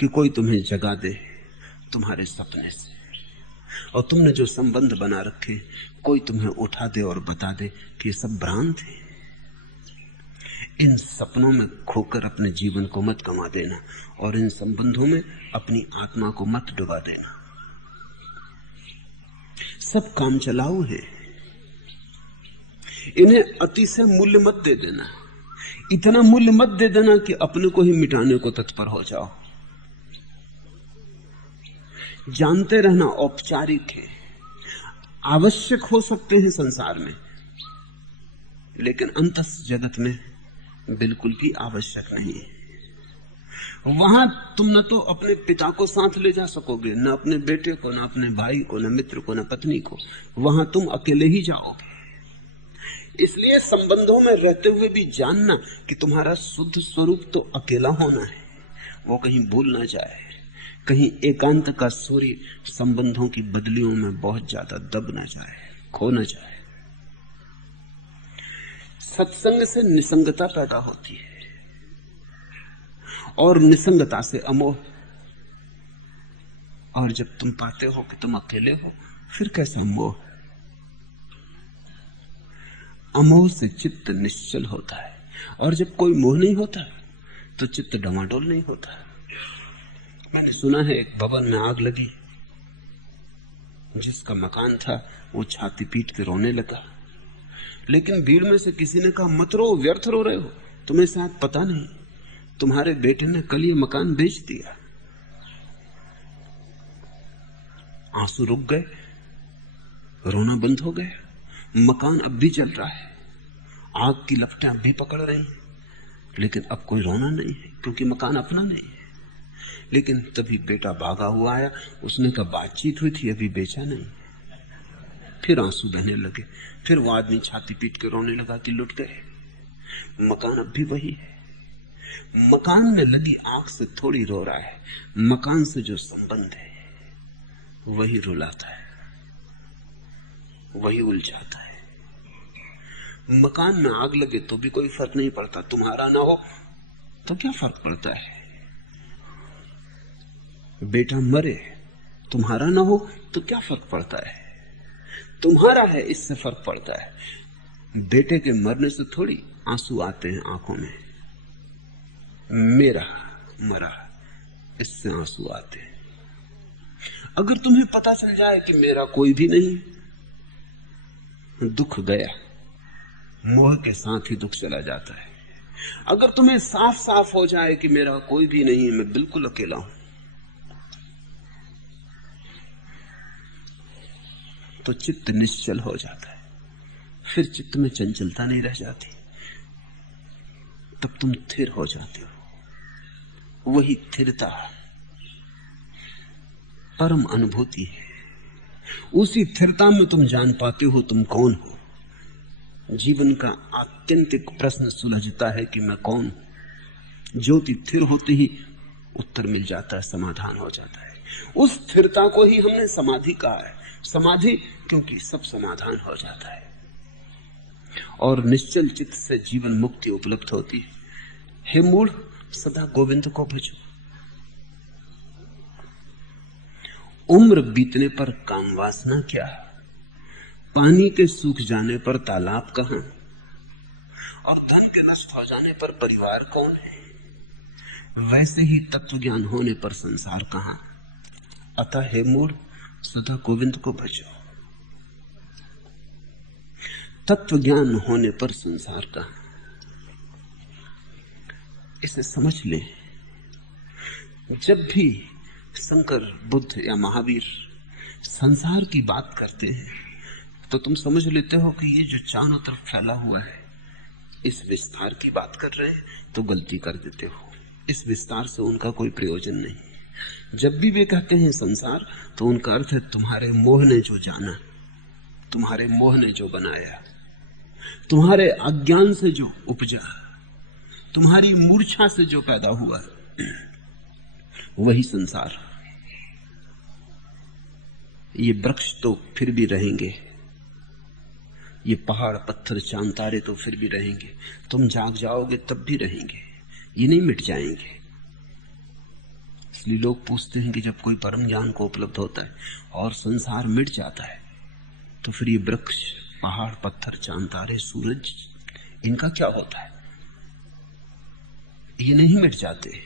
कि कोई तुम्हें जगा दे तुम्हारे सपने से, और तुमने जो संबंध बना रखे कोई तुम्हें उठा दे और बता दे कि ये सब भ्रांत है। इन सपनों में खोकर अपने जीवन को मत गंवा देना और इन संबंधों में अपनी आत्मा को मत डुबा देना। सब काम चलाऊ है, इन्हें अति से मूल्य मत दे देना। इतना मूल्य मत दे देना कि अपने को ही मिटाने को तत्पर हो जाओ। जानते रहना औपचारिक है, आवश्यक हो सकते हैं संसार में, लेकिन अंतस जगत में बिल्कुल भी आवश्यक नहीं है। वहां तुम न तो अपने पिता को साथ ले जा सकोगे, न अपने बेटे को, न अपने भाई को, न मित्र को, न पत्नी को। वहां तुम अकेले ही जाओगे। इसलिए संबंधों में रहते हुए भी जानना कि तुम्हारा शुद्ध स्वरूप तो अकेला होना है, वो कहीं भूल ना जाए, कहीं एकांत का सूर्य संबंधों की बदलियों में बहुत ज्यादा दब ना जाए, खो ना जाए। सत्संग से निसंगता पैदा होती है और निसंगता से अमोह। और जब तुम पाते हो कि तुम अकेले हो, फिर कैसा मोह? अमोह से चित्त निश्चल होता है, और जब कोई मोह नहीं होता तो चित्त डमाडोल नहीं होता। मैंने सुना है एक भवन में आग लगी, जिसका मकान था वो छाती पीट के रोने लगा, लेकिन भीड़ में से किसी ने कहा मत रो, व्यर्थ रो रहे हो, तुम्हें शायद पता नहीं तुम्हारे बेटे ने कल ये मकान बेच दिया। आंसू रुक गए, रोना बंद हो गया। मकान अब भी जल रहा है, आग की लपटें अब भी पकड़ रही हैं, लेकिन अब कोई रोना नहीं है, क्योंकि मकान अपना नहीं है। लेकिन तभी बेटा भागा हुआ आया, उसने कहा बातचीत हुई थी, अभी बेचा नहीं। फिर आंसू बहने लगे, फिर वो आदमी छाती पीट के रोने लगा कि लुट गए। मकान अब भी वही है। मकान में लगी आग से थोड़ी रो रहा है, मकान से जो संबंध है वही रुलाता है, वही उलझाता है। मकान में आग लगे तो भी कोई फर्क नहीं पड़ता, तुम्हारा ना हो तो क्या फर्क पड़ता है? बेटा मरे, तुम्हारा ना हो तो क्या फर्क पड़ता है? तुम्हारा है, इससे फर्क पड़ता है। बेटे के मरने से थोड़ी आंसू आते हैं आंखों में, मेरा मरा इससे आंसू आते हैं। अगर तुम्हें पता चल जाए कि मेरा कोई भी नहीं, दुख गया, मोह के साथ ही दुख चला जाता है। अगर तुम्हें साफ साफ हो जाए कि मेरा कोई भी नहीं, मैं बिल्कुल अकेला हूं, तो चित्त निश्चल हो जाता है, फिर चित्त में चंचलता नहीं रह जाती, तब तुम स्थिर हो जाते हो। वही स्थिरता परम अनुभूति है। उसी स्थिरता में तुम जान पाते हो तुम कौन हो। जीवन का आत्यंतिक प्रश्न सुलझता है कि मैं कौन हूं। ज्योति स्थिर होती ही उत्तर मिल जाता है, समाधान हो जाता है। उस स्थिरता को ही हमने समाधि कहा है। समाधि क्योंकि सब समाधान हो जाता है और निश्चल चित्त से जीवन मुक्ति उपलब्ध होती है। हे मूढ़, सदा गोविंद को भजो। उम्र बीतने पर काम वासना क्या, पानी के सूख जाने पर तालाब कहां, और धन के नष्ट हो जाने पर परिवार कौन है। वैसे ही तत्व ज्ञान होने पर संसार कहां। अतः हे मूढ़, सदा गोविंद को भजो। तत्व ज्ञान होने पर संसार कहां, इसे समझ ले। जब भी शंकर, बुद्ध या महावीर संसार की बात करते हैं तो तुम समझ लेते हो कि ये जो चारों तरफ फैला हुआ है, इस विस्तार की बात कर रहे हैं, तो गलती कर देते हो। इस विस्तार से उनका कोई प्रयोजन नहीं। जब भी वे कहते हैं संसार, तो उनका अर्थ है तुम्हारे मोह ने जो जाना, तुम्हारे मोह ने जो बनाया, तुम्हारे अज्ञान से जो उपजा, तुम्हारी मूर्छा से जो पैदा हुआ, वही संसार। ये वृक्ष तो फिर भी रहेंगे, ये पहाड़ पत्थर चांद तारे तो फिर भी रहेंगे, तुम जाग जाओगे तब भी रहेंगे, ये नहीं मिट जाएंगे। इसलिए लोग पूछते हैं कि जब कोई परम ज्ञान को उपलब्ध होता है और संसार मिट जाता है, तो फिर ये वृक्ष, पहाड़ पत्थर चांद तारे सूरज, इनका क्या होता है? ये नहीं मिट जाते।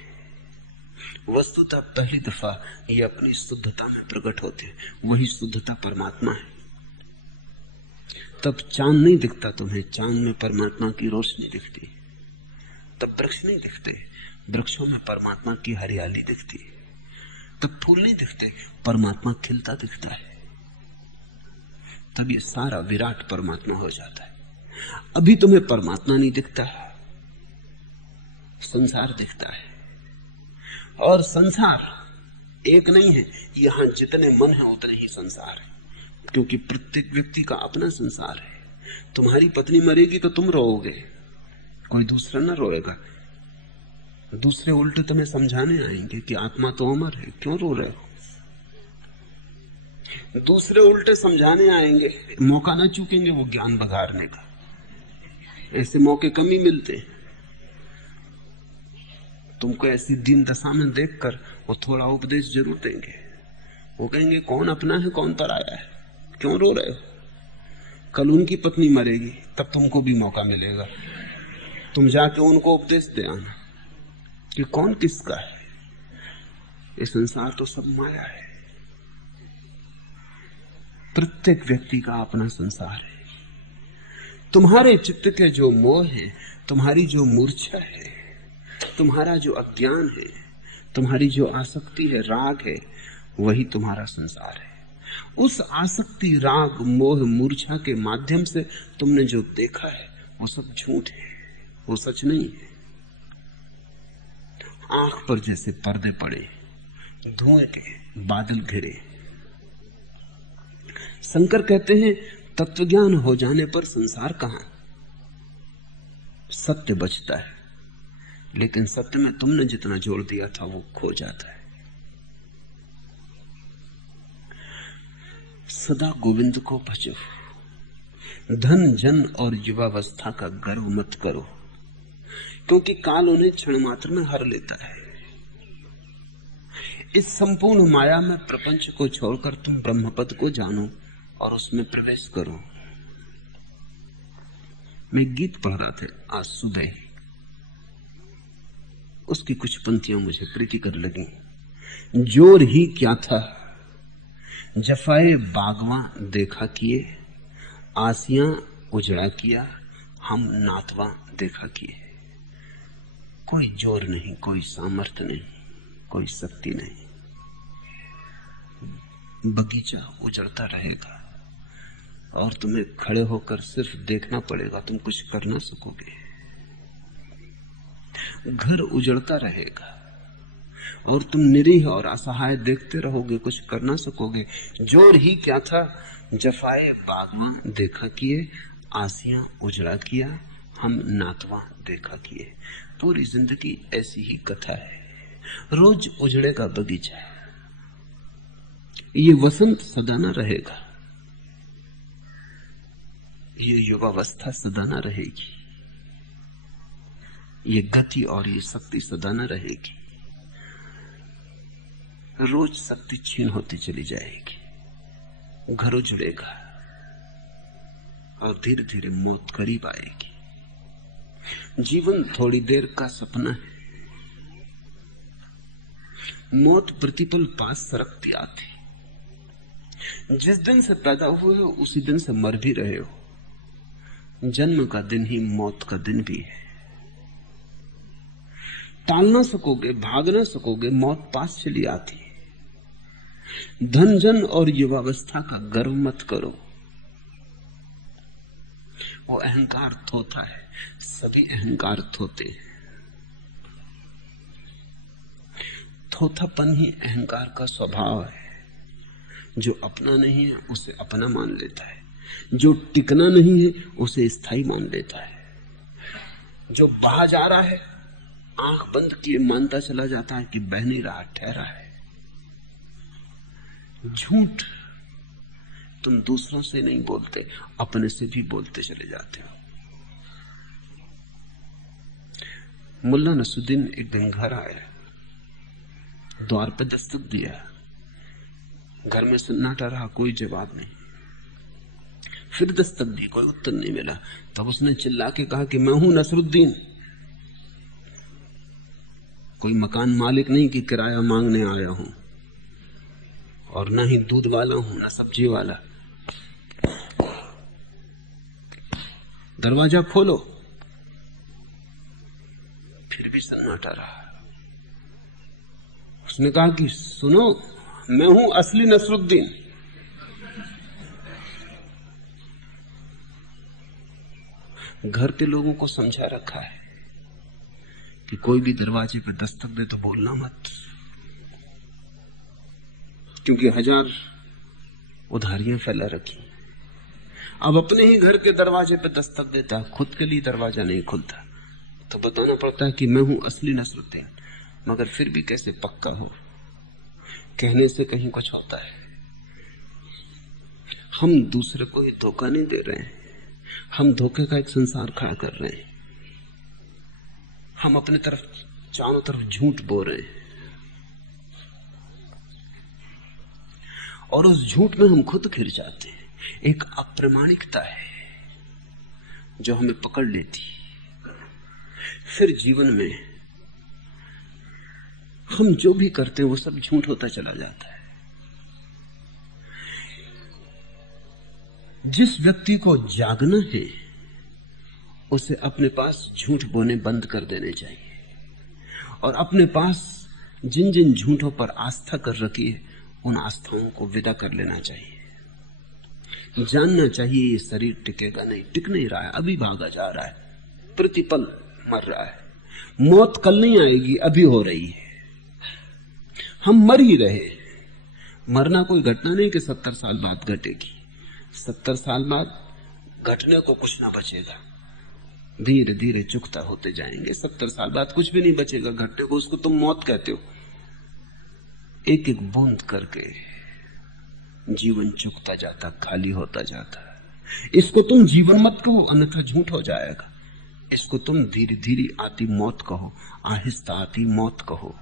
वस्तुतः पहली दफा ये अपनी शुद्धता में प्रकट होते हैं, वही शुद्धता परमात्मा है। तब चांद नहीं दिखता तुम्हें, चांद में परमात्मा की रोशनी दिखती। तब वृक्ष नहीं दिखते, वृक्षों में परमात्मा की हरियाली दिखती। तब फूल नहीं दिखते, परमात्मा खिलता दिखता है। तब ये सारा विराट परमात्मा हो जाता है। अभी तुम्हें परमात्मा नहीं दिखता, संसार दिखता है। और संसार एक नहीं है, यहां जितने मन है उतने ही संसार है, क्योंकि प्रत्येक व्यक्ति का अपना संसार है। तुम्हारी पत्नी मरेगी तो तुम रोओगे, कोई दूसरा ना रोएगा। दूसरे उल्टे तुम्हें समझाने आएंगे कि आत्मा तो अमर है, क्यों रो रहे हो। दूसरे उल्टे समझाने आएंगे, मौका ना चूकेंगे वो ज्ञान बघाड़ने का। ऐसे मौके कम ही मिलते हैं। तुमको ऐसी दीन दशा में देखकर वो थोड़ा उपदेश जरूर देंगे। वो कहेंगे कौन अपना है कौन पराया है, क्यों रो रहे हो। कल उनकी पत्नी मरेगी तब तुमको भी मौका मिलेगा, तुम जाके उनको उपदेश दे आना कि कौन किसका है। ये संसार तो सब माया है। प्रत्येक व्यक्ति का अपना संसार है। तुम्हारे चित्त के जो मोह है, तुम्हारी जो मूर्छा है, तुम्हारा जो अज्ञान है, तुम्हारी जो आसक्ति है, राग है, वही तुम्हारा संसार है। उस आसक्ति, राग, मोह, मूर्छा के माध्यम से तुमने जो देखा है वो सब झूठ है, वो सच नहीं है। आंख पर जैसे पर्दे पड़े, धुएं के बादल घिरे। शंकर कहते हैं तत्वज्ञान हो जाने पर संसार कहां, सत्य बचता है, लेकिन सत्य में तुमने जितना जोड़ दिया था वो खो जाता है। सदा गोविंद को भजो, धन जन और युवावस्था का गर्व मत करो, क्योंकि काल उन्हें क्षण मात्र में हर लेता है। इस संपूर्ण माया में प्रपंच को छोड़कर तुम ब्रह्मपद को जानो और उसमें प्रवेश करो। मैं गीत पढ़ रहा था आज सुबह ही, उसकी कुछ पंक्तियां मुझे प्रीतिकर लगी। जोर ही क्या था जफाए बागवा देखा किए, आसियां उजड़ा किया हम नातवा देखा किए। कोई जोर नहीं, कोई सामर्थ्य नहीं, कोई शक्ति नहीं। बगीचा उजड़ता रहेगा और तुम्हें खड़े होकर सिर्फ देखना पड़ेगा, तुम कुछ कर ना सकोगे। घर उजड़ता रहेगा और तुम निरीह और असहाय देखते रहोगे, कुछ कर ना सकोगे। जोर ही क्या था जफाए बागवा देखा किए, आसियां उजड़ा किया हम नातवा देखा किए। पूरी जिंदगी ऐसी ही कथा है। रोज उजड़ेगा बगीचा, ये वसंत सदा न रहेगा, ये युवावस्था सदा न रहेगी, ये गति और ये शक्ति सदा न रहेगी। रोज शक्ति छीन होती चली जाएगी, घर उजड़ेगा और धीरे धीरे मौत करीब आएगी। जीवन थोड़ी देर का सपना है, मौत प्रतिपल पास सरकती आती। जिस दिन से पैदा हुए हो उसी दिन से मर भी रहे हो। जन्म का दिन ही मौत का दिन भी है। टाल ना सकोगे, भाग ना सकोगे, मौत पास चली आती। धन जन और युवावस्था का गर्व मत करो, वो अहंकार थोथा है, सभी अहंकार थोते हैं। थोथापन ही अहंकार का स्वभाव है। जो अपना नहीं है उसे अपना मान लेता है, जो टिकना नहीं है उसे स्थायी मान लेता है। जो बहा जा रहा है आंख बंद किए मानता चला जाता है कि बह नहीं रहा, ठहरा है। झूठ तुम दूसरों से नहीं बोलते, अपने से भी बोलते चले जाते हो। मुल्ला नसरुद्दीन एक दिन घर आया, द्वार पर दस्तक दिया, घर में सन्नाटा रहा, कोई जवाब नहीं। फिर दस्तक दी, कोई उत्तर नहीं मिला। तब उसने चिल्ला के कहा कि मैं हूं नसरुद्दीन, कोई मकान मालिक नहीं कि किराया मांगने आया हूं, और ना ही दूध वाला हूं ना सब्जी वाला। दरवाजा खोलो। फिर भी सन्नाटा रहा। उसने कहा कि सुनो, मैं हूं असली नसरुद्दीन। घर के लोगों को समझा रखा है कि कोई भी दरवाजे पर दस्तक दे तो बोलना मत, क्योंकि 1000 उधारियां फैला रखी। अब अपने ही घर के दरवाजे पर दस्तक देता है, खुद के लिए दरवाजा नहीं खुलता, तो बताना पड़ता है कि मैं हूं असली नसरुद्दीन। मगर फिर भी कैसे पक्का हो, कहने से कहीं कुछ होता है। हम दूसरे को ही धोखा नहीं दे रहे हैं, हम धोखे का एक संसार खड़ा कर रहे हैं। हम अपने तरफ चारों तरफ झूठ बोल रहे हैं, और उस झूठ में हम खुद घिर जाते हैं। एक अप्रामाणिकता है जो हमें पकड़ लेती, फिर जीवन में हम जो भी करते हैं वो सब झूठ होता चला जाता है। जिस व्यक्ति को जागना है उसे अपने पास झूठ बोने बंद कर देने चाहिए, और अपने पास जिन जिन झूठों पर आस्था कर रखी है उन आस्थाओं को विदा कर लेना चाहिए। जानना चाहिए ये शरीर टिकेगा नहीं, टिक नहीं रहा है, अभी भागा जा रहा है, प्रतिपल मर रहा है। मौत कल नहीं आएगी, अभी हो रही है। हम मर ही रहे। मरना कोई घटना नहीं कि 70 साल बाद घटेगी। 70 साल बाद घटने को कुछ ना बचेगा, धीरे धीरे चुकता होते जाएंगे। 70 साल बाद कुछ भी नहीं बचेगा घटने को, उसको तुम मौत कहते हो। एक एक बूंद करके जीवन चुकता जाता, खाली होता जाता है। इसको तुम जीवन मत कहो, अन्यथा झूठ हो जाएगा। इसको तुम धीरे धीरे आती मौत कहो, आहिस्ता आती मौत कहो।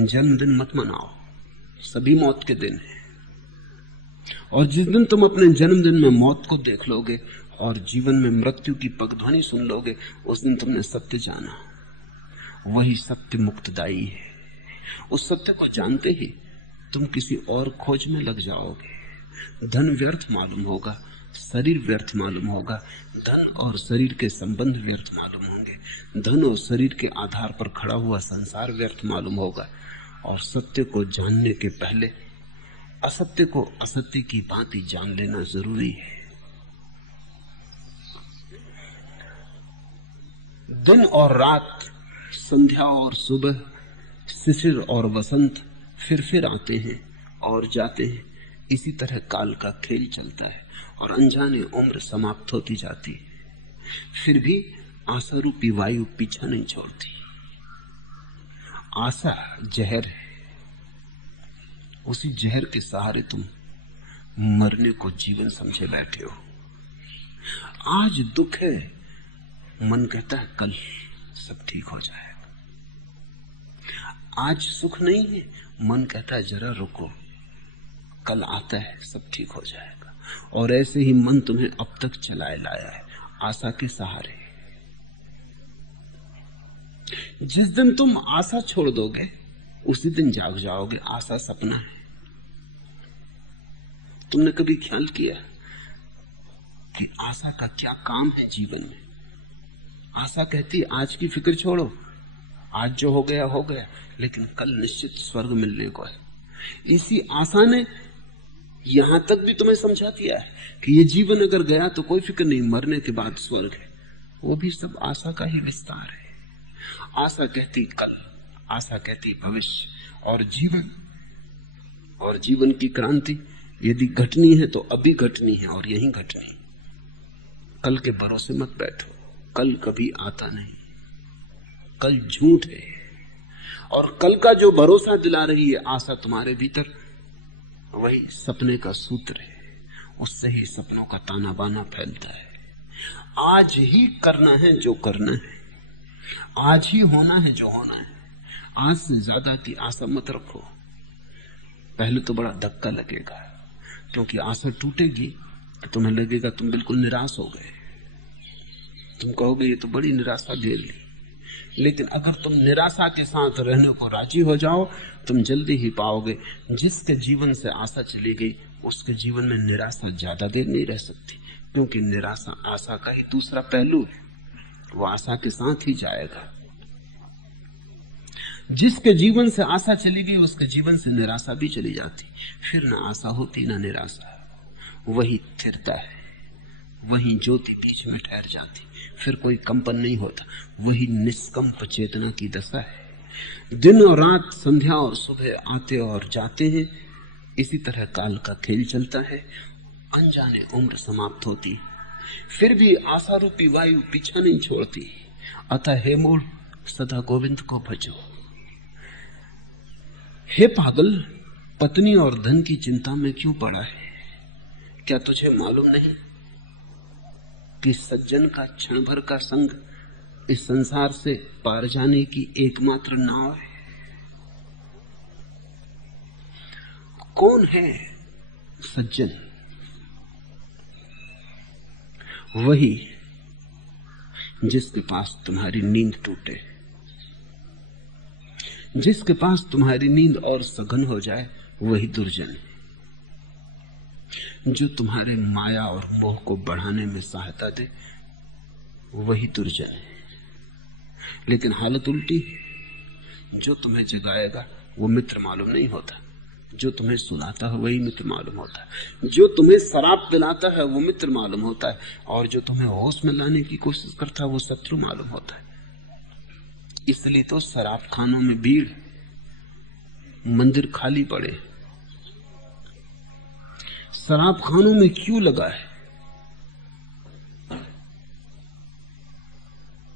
जन्मदिन मत मनाओ, सभी मौत के दिन है। और जिस दिन तुम अपने जन्मदिन में मौत को देख लोगे और जीवन में मृत्यु की पगध्वनि सुन लोगे, उस दिन तुमने सत्य जाना। वही सत्य मुक्तदायी है। उस सत्य को जानते ही तुम किसी और खोज में लग जाओगे। धन व्यर्थ मालूम होगा, शरीर व्यर्थ मालूम होगा, धन और शरीर के संबंध व्यर्थ मालूम होंगे, धन और शरीर के आधार पर खड़ा हुआ संसार व्यर्थ मालूम होगा। और सत्य को जानने के पहले असत्य को असत्य की भांति जान लेना जरूरी है। दिन और रात, संध्या और सुबह, शिशिर और वसंत फिर आते हैं और जाते हैं। इसी तरह काल का खेल चलता है और अनजाने उम्र समाप्त होती जाती है। फिर भी आशा रूपी वायु पीछा नहीं छोड़ती। आशा जहर है, उसी जहर के सहारे तुम मरने को जीवन समझे बैठे हो। आज दुख है, मन कहता है कल सब ठीक हो जाएगा। आज सुख नहीं है, मन कहता है जरा रुको, कल आता है सब ठीक हो जाएगा। और ऐसे ही मन तुम्हें अब तक चलाए लाया है, आशा के सहारे। जिस दिन तुम आशा छोड़ दोगे उसी दिन जाग जाओगे। आशा सपना है। तुमने कभी ख्याल किया कि आशा का क्या काम है जीवन में? आशा कहती आज की फिक्र छोड़ो, आज जो हो गया हो गया, लेकिन कल निश्चित स्वर्ग मिलने को है। इसी आशा ने यहां तक भी तुम्हें समझा दिया है कि ये जीवन अगर गया तो कोई फिक्र नहीं, मरने के बाद स्वर्ग है। वो भी सब आशा का ही विस्तार है। आशा कहती कल, आशा कहती भविष्य, और जीवन की क्रांति यदि घटनी है तो अभी घटनी है और यहीं घटनी। कल के भरोसे मत बैठो, कल कभी आता नहीं, कल झूठ है। और कल का जो भरोसा दिला रही है आशा तुम्हारे भीतर, वही सपने का सूत्र है। उससे ही सपनों का ताना बाना फैलता है। आज ही करना है जो करना है, आज ही होना है जो होना है। आज से ज्यादा की आशा मत रखो। पहले तो बड़ा धक्का लगेगा, क्योंकि आशा टूटेगी तो तुम्हें लगेगा तुम बिल्कुल निराश हो गए। तुम कहोगे ये तो बड़ी निराशा झेल ली। लेकिन अगर तुम निराशा के साथ रहने को राजी हो जाओ, तुम जल्दी ही पाओगे जिसके जीवन से आशा चली गई उसके जीवन में निराशा ज्यादा देर नहीं रह सकती, क्योंकि निराशा आशा का ही दूसरा पहलू है। वो आशा के साथ ही जाएगा। जिसके जीवन से आशा चली गई उसके जीवन से निराशा भी चली जाती, फिर ना आशा होती ना निराशा, वही स्थिरता है, वही ज्योति बीच में ठहर जाती, फिर कोई कंपन नहीं होता, वही निष्कंप चेतना की दशा है। दिन और रात, संध्या और सुबह आते और जाते हैं, इसी तरह काल का खेल चलता है। अनजाने उम्र समाप्त होती, फिर भी आशा रूपी वायु पीछा नहीं छोड़ती। अतः हे मूढ़, सदा गोविंद को भजो। हे पागल, पत्नी और धन की चिंता में क्यों पड़ा है? क्या तुझे मालूम नहीं कि सज्जन का क्षण भर का संग इस संसार से पार जाने की एकमात्र नाव है? कौन है सज्जन? वही जिसके पास तुम्हारी नींद टूटे, जिसके पास तुम्हारी नींद और सघन हो जाए, वही दुर्जन है। जो तुम्हारे माया और मोह को बढ़ाने में सहायता दे, वही दुर्जन है। लेकिन हालत उल्टी है, जो तुम्हें जगाएगा वो मित्र मालूम नहीं होता, जो तुम्हें सुलाता है वही मित्र मालूम होता है, जो तुम्हें शराब पिलाता है वो मित्र मालूम होता है, और जो तुम्हें होश में लाने की कोशिश करता है वो शत्रु मालूम होता है। इसलिए तो शराब खानों में भीड़, मंदिर खाली पड़े। शराब खानों में क्यों लगा है?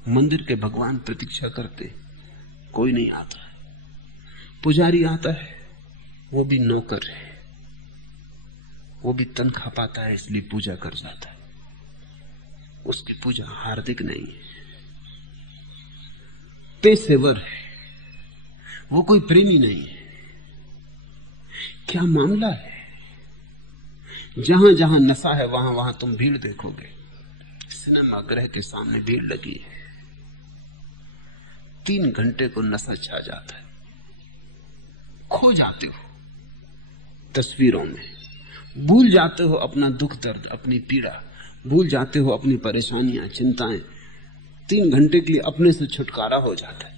मंदिर के भगवान प्रतीक्षा करते, कोई नहीं आता। पुजारी आता है, वो भी नौकर है, वो भी तनख्वाह पाता है इसलिए पूजा कर जाता है। उसकी पूजा हार्दिक नहीं है, पेशेवर है, वो कोई प्रेमी नहीं है। क्या मामला है? जहां जहां नशा है वहां वहां तुम भीड़ देखोगे। सिनेमा गृह के सामने भीड़ लगी है, 3 घंटे को नशा छा जाता है, खो जाते हो तस्वीरों में, भूल जाते हो अपना दुख दर्द, अपनी पीड़ा, भूल जाते हो अपनी परेशानियां, चिंताएं। 3 घंटे के लिए अपने से छुटकारा हो जाता है।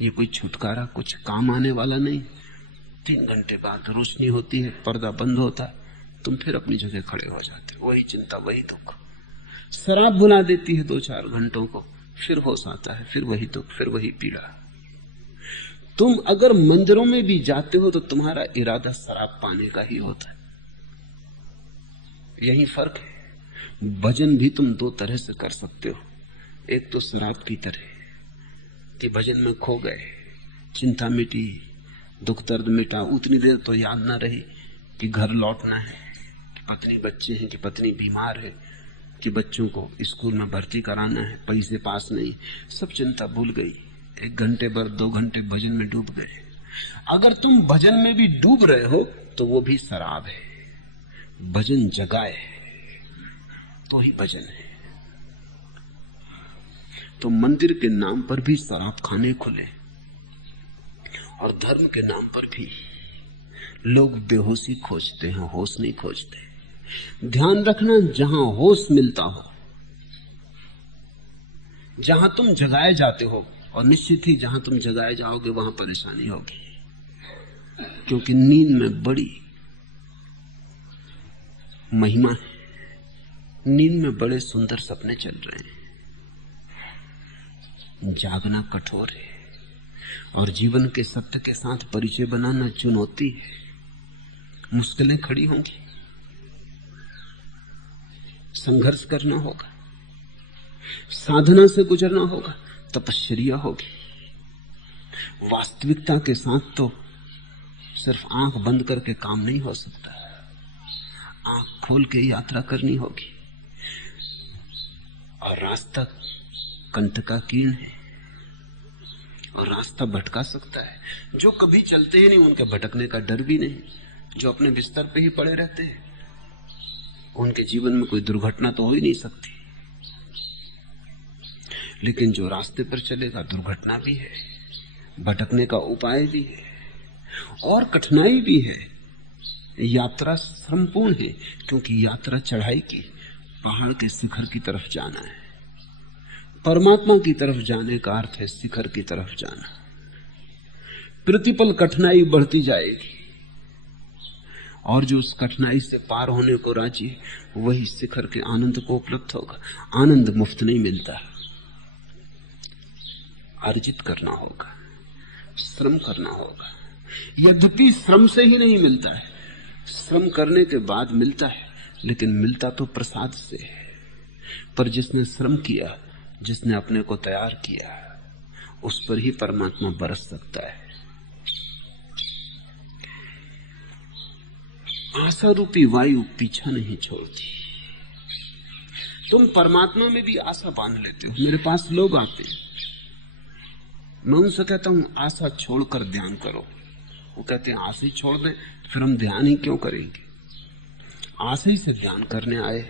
ये कोई छुटकारा कुछ काम आने वाला नहीं। 3 घंटे बाद रोशनी होती है, पर्दा बंद होता है, तुम फिर अपनी जगह खड़े हो जाते हो, वही चिंता, वही दुख। शराब भुला देती है 2-4 घंटों को, फिर होश आता है, फिर वही दुख, फिर वही पीड़ा। तुम अगर मंदिरों में भी जाते हो तो तुम्हारा इरादा शराब पाने का ही होता है। यही फर्क है। भजन भी तुम 2 तरह से कर सकते हो। एक तो शराब की तरह कि भजन में खो गए, चिंता मिटी, दुख दर्द मिटा, उतनी देर तो याद ना रही कि घर लौटना है, कि पत्नी बच्चे हैं, कि पत्नी बीमार है, कि बच्चों को स्कूल में भर्ती कराना है, पैसे पास नहीं, सब चिंता भूल गई। 1 घंटे भर 2 घंटे भजन में डूब गए। अगर तुम भजन में भी डूब रहे हो तो वो भी शराब है। भजन जगाए तो ही भजन है। तो मंदिर के नाम पर भी शराब खाने खुले, और धर्म के नाम पर भी लोग बेहोशी खोजते हैं, होश नहीं खोजते। ध्यान रखना, जहां होश मिलता हो, जहां तुम जगाए जाते हो, और निश्चित ही जहां तुम जगाए जाओगे वहां परेशानी होगी, क्योंकि नींद में बड़ी महिमा है। नींद में बड़े सुंदर सपने चल रहे हैं। जागना कठोर है, और जीवन के सत्य के साथ परिचय बनाना चुनौती है। मुश्किलें खड़ी होंगी, संघर्ष करना होगा, साधना से गुजरना होगा, तपश्चर्या होगी। वास्तविकता के साथ तो सिर्फ आंख बंद करके काम नहीं हो सकता, आंख खोल के यात्रा करनी होगी। और रास्ता कंटकाकीर्ण है, और रास्ता भटका सकता है। जो कभी चलते ही नहीं उनके भटकने का डर भी नहीं। जो अपने बिस्तर पे ही पड़े रहते हैं उनके जीवन में कोई दुर्घटना तो हो ही नहीं सकती। लेकिन जो रास्ते पर चलेगा, दुर्घटना भी है, भटकने का उपाय भी है, और कठिनाई भी है। यात्रा श्रमपूर्ण है, क्योंकि यात्रा चढ़ाई की, पहाड़ के शिखर की तरफ जाना है। परमात्मा की तरफ जाने का अर्थ है शिखर की तरफ जाना। प्रतिपल कठिनाई बढ़ती जाएगी और जो उस कठिनाई से पार होने को राजी है वही शिखर के आनंद को उपलब्ध होगा। आनंद मुफ्त नहीं मिलता, अर्जित करना होगा, श्रम करना होगा। यद्यपि श्रम से ही नहीं मिलता है, श्रम करने के बाद मिलता है, लेकिन मिलता तो प्रसाद से है। पर जिसने श्रम किया, जिसने अपने को तैयार किया, उस पर ही परमात्मा बरस सकता है। आशा रूपी वायु पीछा नहीं छोड़ती। तुम परमात्मा में भी आशा बांध लेते हो। मेरे पास लोग आते हैं, मैं उनसे कहता हूं आशा छोड़कर ध्यान करो। वो कहते हैं आशा ही छोड़ दें, फिर हम ध्यान ही क्यों करेंगे। आशा ही से ध्यान करने आए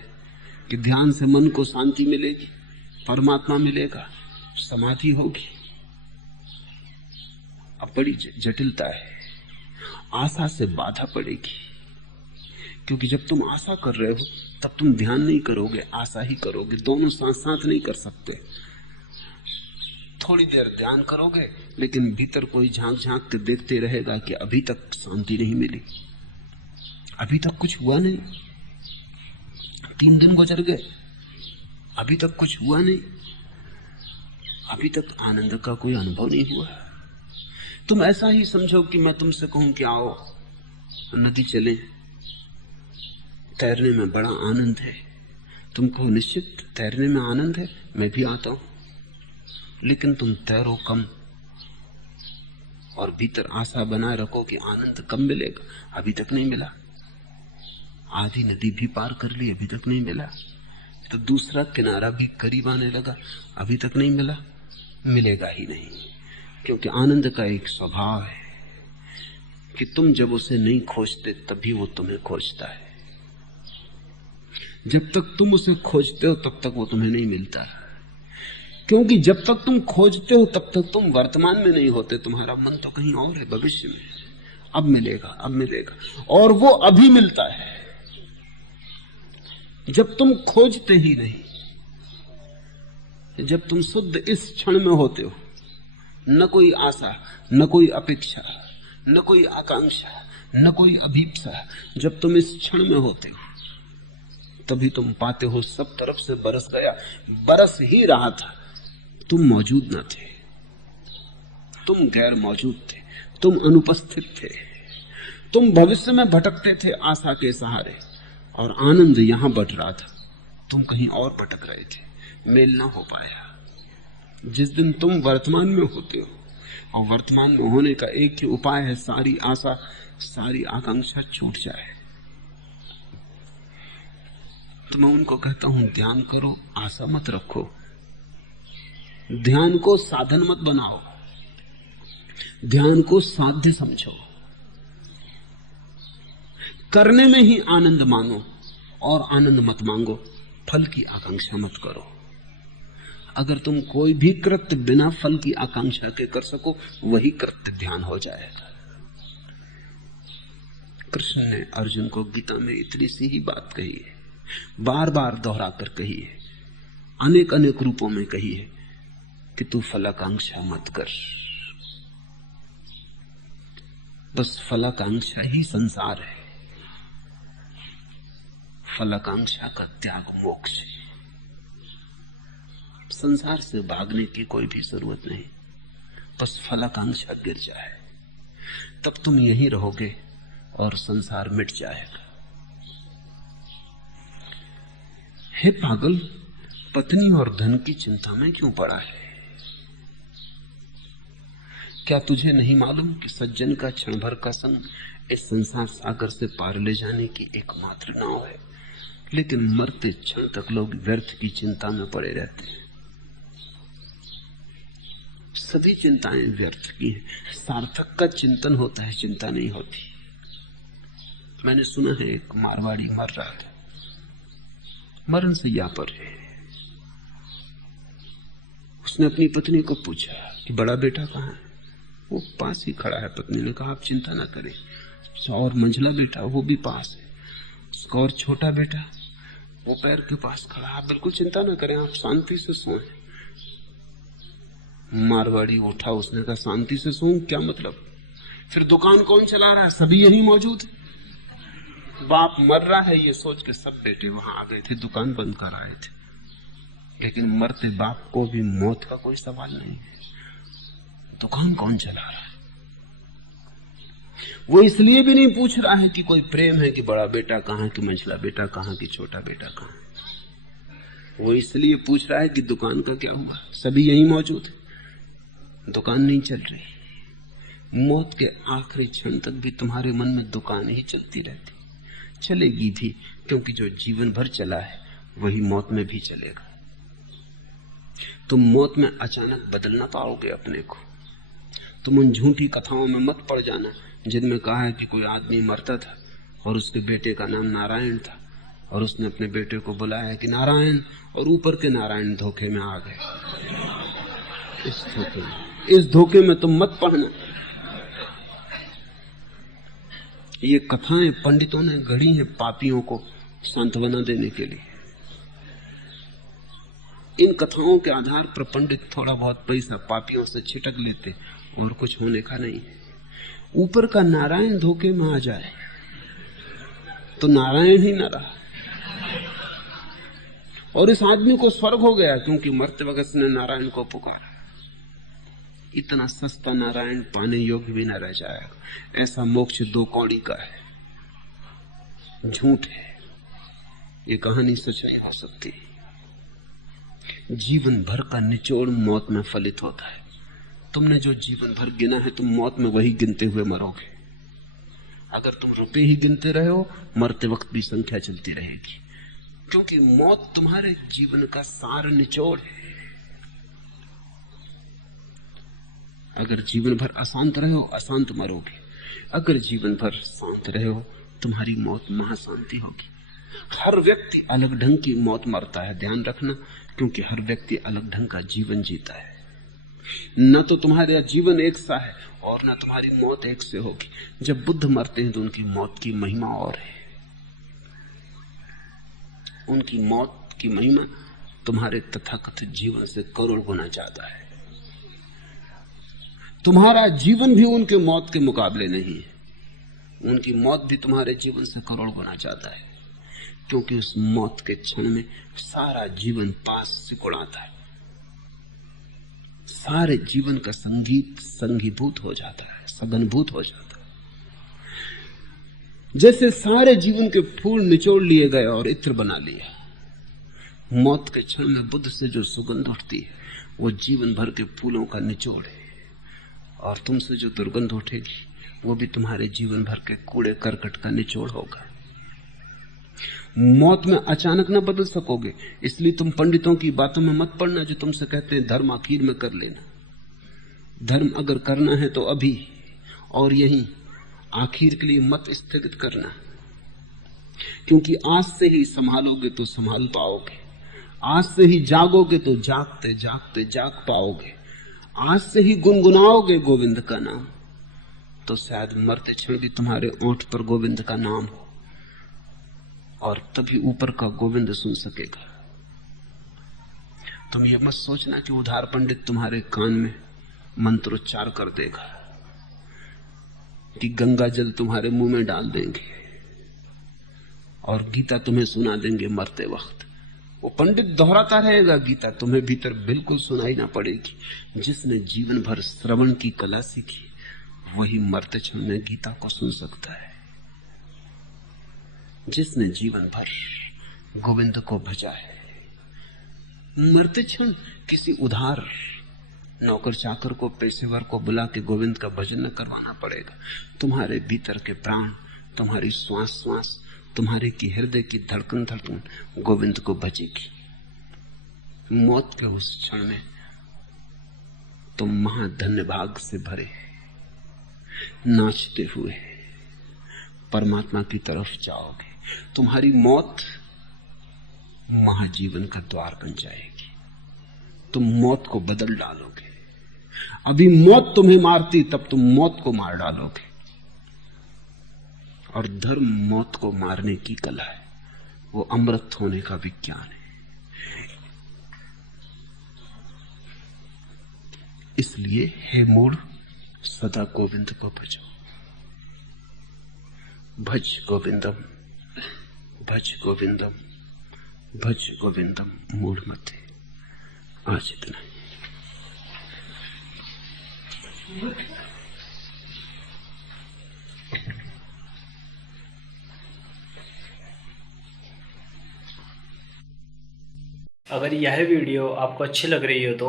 कि ध्यान से मन को शांति मिलेगी, परमात्मा मिलेगा, समाधि होगी। अब बड़ी जटिलता है, आशा से बाधा पड़ेगी, क्योंकि जब तुम आशा कर रहे हो तब तुम ध्यान नहीं करोगे, आशा ही करोगे। दोनों साथ साथ नहीं कर सकते। थोड़ी देर ध्यान करोगे, लेकिन भीतर कोई झांक झांक के देखते रहेगा कि अभी तक शांति नहीं मिली, अभी तक कुछ हुआ नहीं। 3 दिन गुजर गए, अभी तक कुछ हुआ नहीं, अभी तक आनंद का कोई अनुभव नहीं हुआ। तुम ऐसा ही समझो कि मैं तुमसे कहूं कि आओ नदी चले, तैरने में बड़ा आनंद है। तुम कहो निश्चित तैरने में आनंद है, मैं भी आता हूं। लेकिन तुम तैरो कम और भीतर आशा बनाए रखो कि आनंद कब मिलेगा, अभी तक नहीं मिला। आधी नदी भी पार कर ली, अभी तक नहीं मिला। तो दूसरा किनारा भी करीब आने लगा, अभी तक नहीं मिला। मिलेगा ही नहीं, क्योंकि आनंद का एक स्वभाव है कि तुम जब उसे नहीं खोजते तभी वो तुम्हें खोजता है। जब तक तुम उसे खोजते हो तब तक वो तुम्हें नहीं मिलता, क्योंकि जब तक तुम खोजते हो तब तक तुम वर्तमान में नहीं होते। तुम्हारा मन तो कहीं और है, भविष्य में। अब मिलेगा, अब मिलेगा, और वो अभी मिलता है जब तुम खोजते ही नहीं। जब तुम शुद्ध इस क्षण में होते हो, न कोई आशा, न कोई अपेक्षा, न कोई आकांक्षा, न कोई अभीप्सा, जब तुम इस क्षण में होते हो तभी तुम पाते हो सब तरफ से बरस गया। बरस ही रहा था, तुम मौजूद न थे, तुम गैर मौजूद थे, तुम अनुपस्थित थे, तुम भविष्य में भटकते थे आशा के सहारे, और आनंद यहां बढ़ रहा था, तुम कहीं और भटक रहे थे, मेल ना हो पाया। जिस दिन तुम वर्तमान में होते हो, और वर्तमान में होने का एक ही उपाय है, सारी आशा, सारी आकांक्षा छूट जाए। तो मैं उनको कहता हूं ध्यान करो, आशा मत रखो। ध्यान को साधन मत बनाओ, ध्यान को साध्य समझो। करने में ही आनंद मानो और आनंद मत मांगो, फल की आकांक्षा मत करो। अगर तुम कोई भी कृत्य बिना फल की आकांक्षा के कर सको, वही कृत्य ध्यान हो जाएगा। कृष्ण ने अर्जुन को गीता में इतनी सी ही बात कही है, बार बार दोहरा कर कही है, अनेक अनेक रूपों में कही है कि तू फलाकांक्षा मत कर। बस फलाकांक्षा ही संसार है, फलाकांक्षा का त्याग मोक्ष है। संसार से भागने की कोई भी जरूरत नहीं, बस फलाकांक्षा गिर जाए, तब तुम यहीं रहोगे और संसार मिट जाएगा। हे पागल, पत्नी और धन की चिंता में क्यों पड़ा है? क्या तुझे नहीं मालूम कि सज्जन का क्षण भर का संग इस संसार सागर से पार ले जाने की एकमात्र नाव है? लेकिन मरते क्षण तक लोग व्यर्थ की चिंता में पड़े रहते हैं। सभी चिंताएं व्यर्थ की हैं। सार्थक का चिंतन होता है, चिंता नहीं होती। मैंने सुना है एक मारवाड़ी मर रहा था, मरण सैया पर है। उसने अपनी पत्नी को पूछा कि बड़ा बेटा कहाँ है? वो पास ही खड़ा है। पत्नी ने कहा आप चिंता ना करें। और मंझला बेटा वो भी पास है। उसका और छोटा बेटा वो पैर के पास खड़ा है। आप बिल्कुल चिंता ना करें, आप शांति से सोएं। मारवाड़ी उठा, उसने कहा शांति से सूंघ, क्या मतलब? फिर दुकान कौन चला रहा है? सभी यही मौजूद है। बाप मर रहा है ये सोच के सब बेटे वहां आ गए थे, दुकान बंद कर आए थे। लेकिन मरते बाप को भी मौत का कोई सवाल नहीं है। दुकान कौन चला रहा है? वो इसलिए भी नहीं पूछ रहा है कि कोई प्रेम है कि बड़ा बेटा कहां, कि मंझला बेटा कहां, कि छोटा बेटा कहां। वो इसलिए पूछ रहा है कि दुकान का क्या हुआ, सभी यही मौजूद है, दुकान नहीं चल रही। मौत के आखिरी क्षण तक भी तुम्हारे मन में दुकान ही चलती रहती, चलेगी भी, क्योंकि जो जीवन भर चला है वही मौत में भी चलेगा। तुम मौत में अचानक बदल ना पाओगे अपने को। तुम उन झूठी कथाओं में मत पड़ जाना जिनमें कहा है कि कोई आदमी मरता था और उसके बेटे का नाम नारायण था और उसने अपने बेटे को बुलाया कि नारायण, और ऊपर के नारायण धोखे में आ गए। इस धोखे में तुम मत पड़ना। ये कथाएं पंडितों ने गढ़ी हैं पापियों को सांत्वना देने के लिए। इन कथाओं के आधार पर पंडित थोड़ा बहुत पैसा पापियों से छिटक लेते और कुछ होने का नहीं। ऊपर का नारायण धोखे में आ जाए तो नारायण ही न रहा। और इस आदमी को स्वर्ग हो गया क्योंकि मरते वक्त ने नारायण को पुकारा। इतना सस्ता नारायण पाने योग्य भी न रह जाएगा। ऐसा मोक्ष 2 कौड़ी का है, झूठ है। ये कहानी सच नहीं हो सकती। जीवन भर का निचोड़ मौत में फलित होता है। तुमने जो जीवन भर गिना है तुम मौत में वही गिनते हुए मरोगे। अगर तुम रुपए ही गिनते रहे हो, मरते वक्त भी संख्या चलती रहेगी, क्योंकि मौत तुम्हारे जीवन का सार निचोड़ है। अगर जीवन भर अशांत रहे हो, अशांत मरोगे। अगर जीवन भर शांत रहे हो, तुम्हारी मौत महाशांति होगी। हर व्यक्ति अलग ढंग की मौत मरता है, ध्यान रखना, क्योंकि हर व्यक्ति अलग ढंग का जीवन जीता है। न तो तुम्हारा जीवन एक सा है और न तुम्हारी मौत एक से होगी। जब बुद्ध मरते हैं तो उनकी मौत की महिमा और है। उनकी मौत की महिमा तुम्हारे तथाकथित जीवन से करोड़ गुना ज्यादा है। तुम्हारा जीवन भी उनके मौत के मुकाबले नहीं है। उनकी मौत भी तुम्हारे जीवन से करोड़ गुना ज्यादा है, क्योंकि उस मौत के क्षण में सारा जीवन पास सिकुड़ाता है। सारे जीवन का संगीत संगीभूत हो जाता है, सघनभूत हो जाता है। जैसे सारे जीवन के फूल निचोड़ लिए गए और इत्र बना लिया। मौत के क्षण में बुद्ध से जो सुगंध उठती है वो जीवन भर के फूलों का निचोड़ है, और तुमसे जो दुर्गंध उठेगी वो भी तुम्हारे जीवन भर के कूड़े करकट का निचोड़ होगा। मौत में अचानक न बदल सकोगे, इसलिए तुम पंडितों की बातों में मत पड़ना जो तुमसे कहते हैं धर्म आखिर में कर लेना। धर्म अगर करना है तो अभी और यहीं, आखिर के लिए मत स्थगित करना, क्योंकि आज से ही संभालोगे तो संभाल पाओगे। आज से ही जागोगे तो जागते जागते जाग पाओगे। आज से ही गुनगुनाओगे गोविंद का नाम तो शायद मरते क्षण भी तुम्हारे ओंठ पर गोविंद का नाम हो, और तभी ऊपर का गोविंद सुन सकेगा। तुम ये मत सोचना कि उधार पंडित तुम्हारे कान में मंत्रोच्चार कर देगा, कि गंगा जल तुम्हारे मुंह में डाल देंगे और गीता तुम्हें सुना देंगे मरते वक्त। वो पंडित दोहराता रहेगा गीता, तुम्हें भीतर बिल्कुल सुनाई ना पड़ेगी। जिसने जीवन भर श्रवण की कला सीखी वही मरते क्षण में गीता को सुन सकता है। जिसने जीवन भर गोविंद को भजा है, मरते क्षण किसी उधार नौकर चाकर को, पेशेवर को बुला के गोविंद का भजन न करवाना पड़ेगा। तुम्हारे भीतर के प्राण, तुम्हारी श्वास श्वास, तुम्हारे की हृदय की धड़कन धड़कन गोविंद को भजेगी। मौत के उस क्षण में तुम महाधन्य भाग से भरे नाचते हुए परमात्मा की तरफ जाओगे। तुम्हारी मौत महाजीवन का द्वार बन जाएगी। तुम मौत को बदल डालोगे। अभी मौत तुम्हें मारती, तब तुम मौत को मार डालोगे। और धर्म मौत को मारने की कला है, वो अमृत होने का विज्ञान है। इसलिए हे मूढ़ सदा गोविंद को भजो। भज गोविंदम, भज गोविंदम, भज गोविंदम मूढ़ मते। आज इतना ही। अगर यह वीडियो आपको अच्छी लग रही हो तो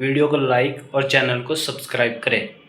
वीडियो को लाइक और चैनल को सब्सक्राइब करें।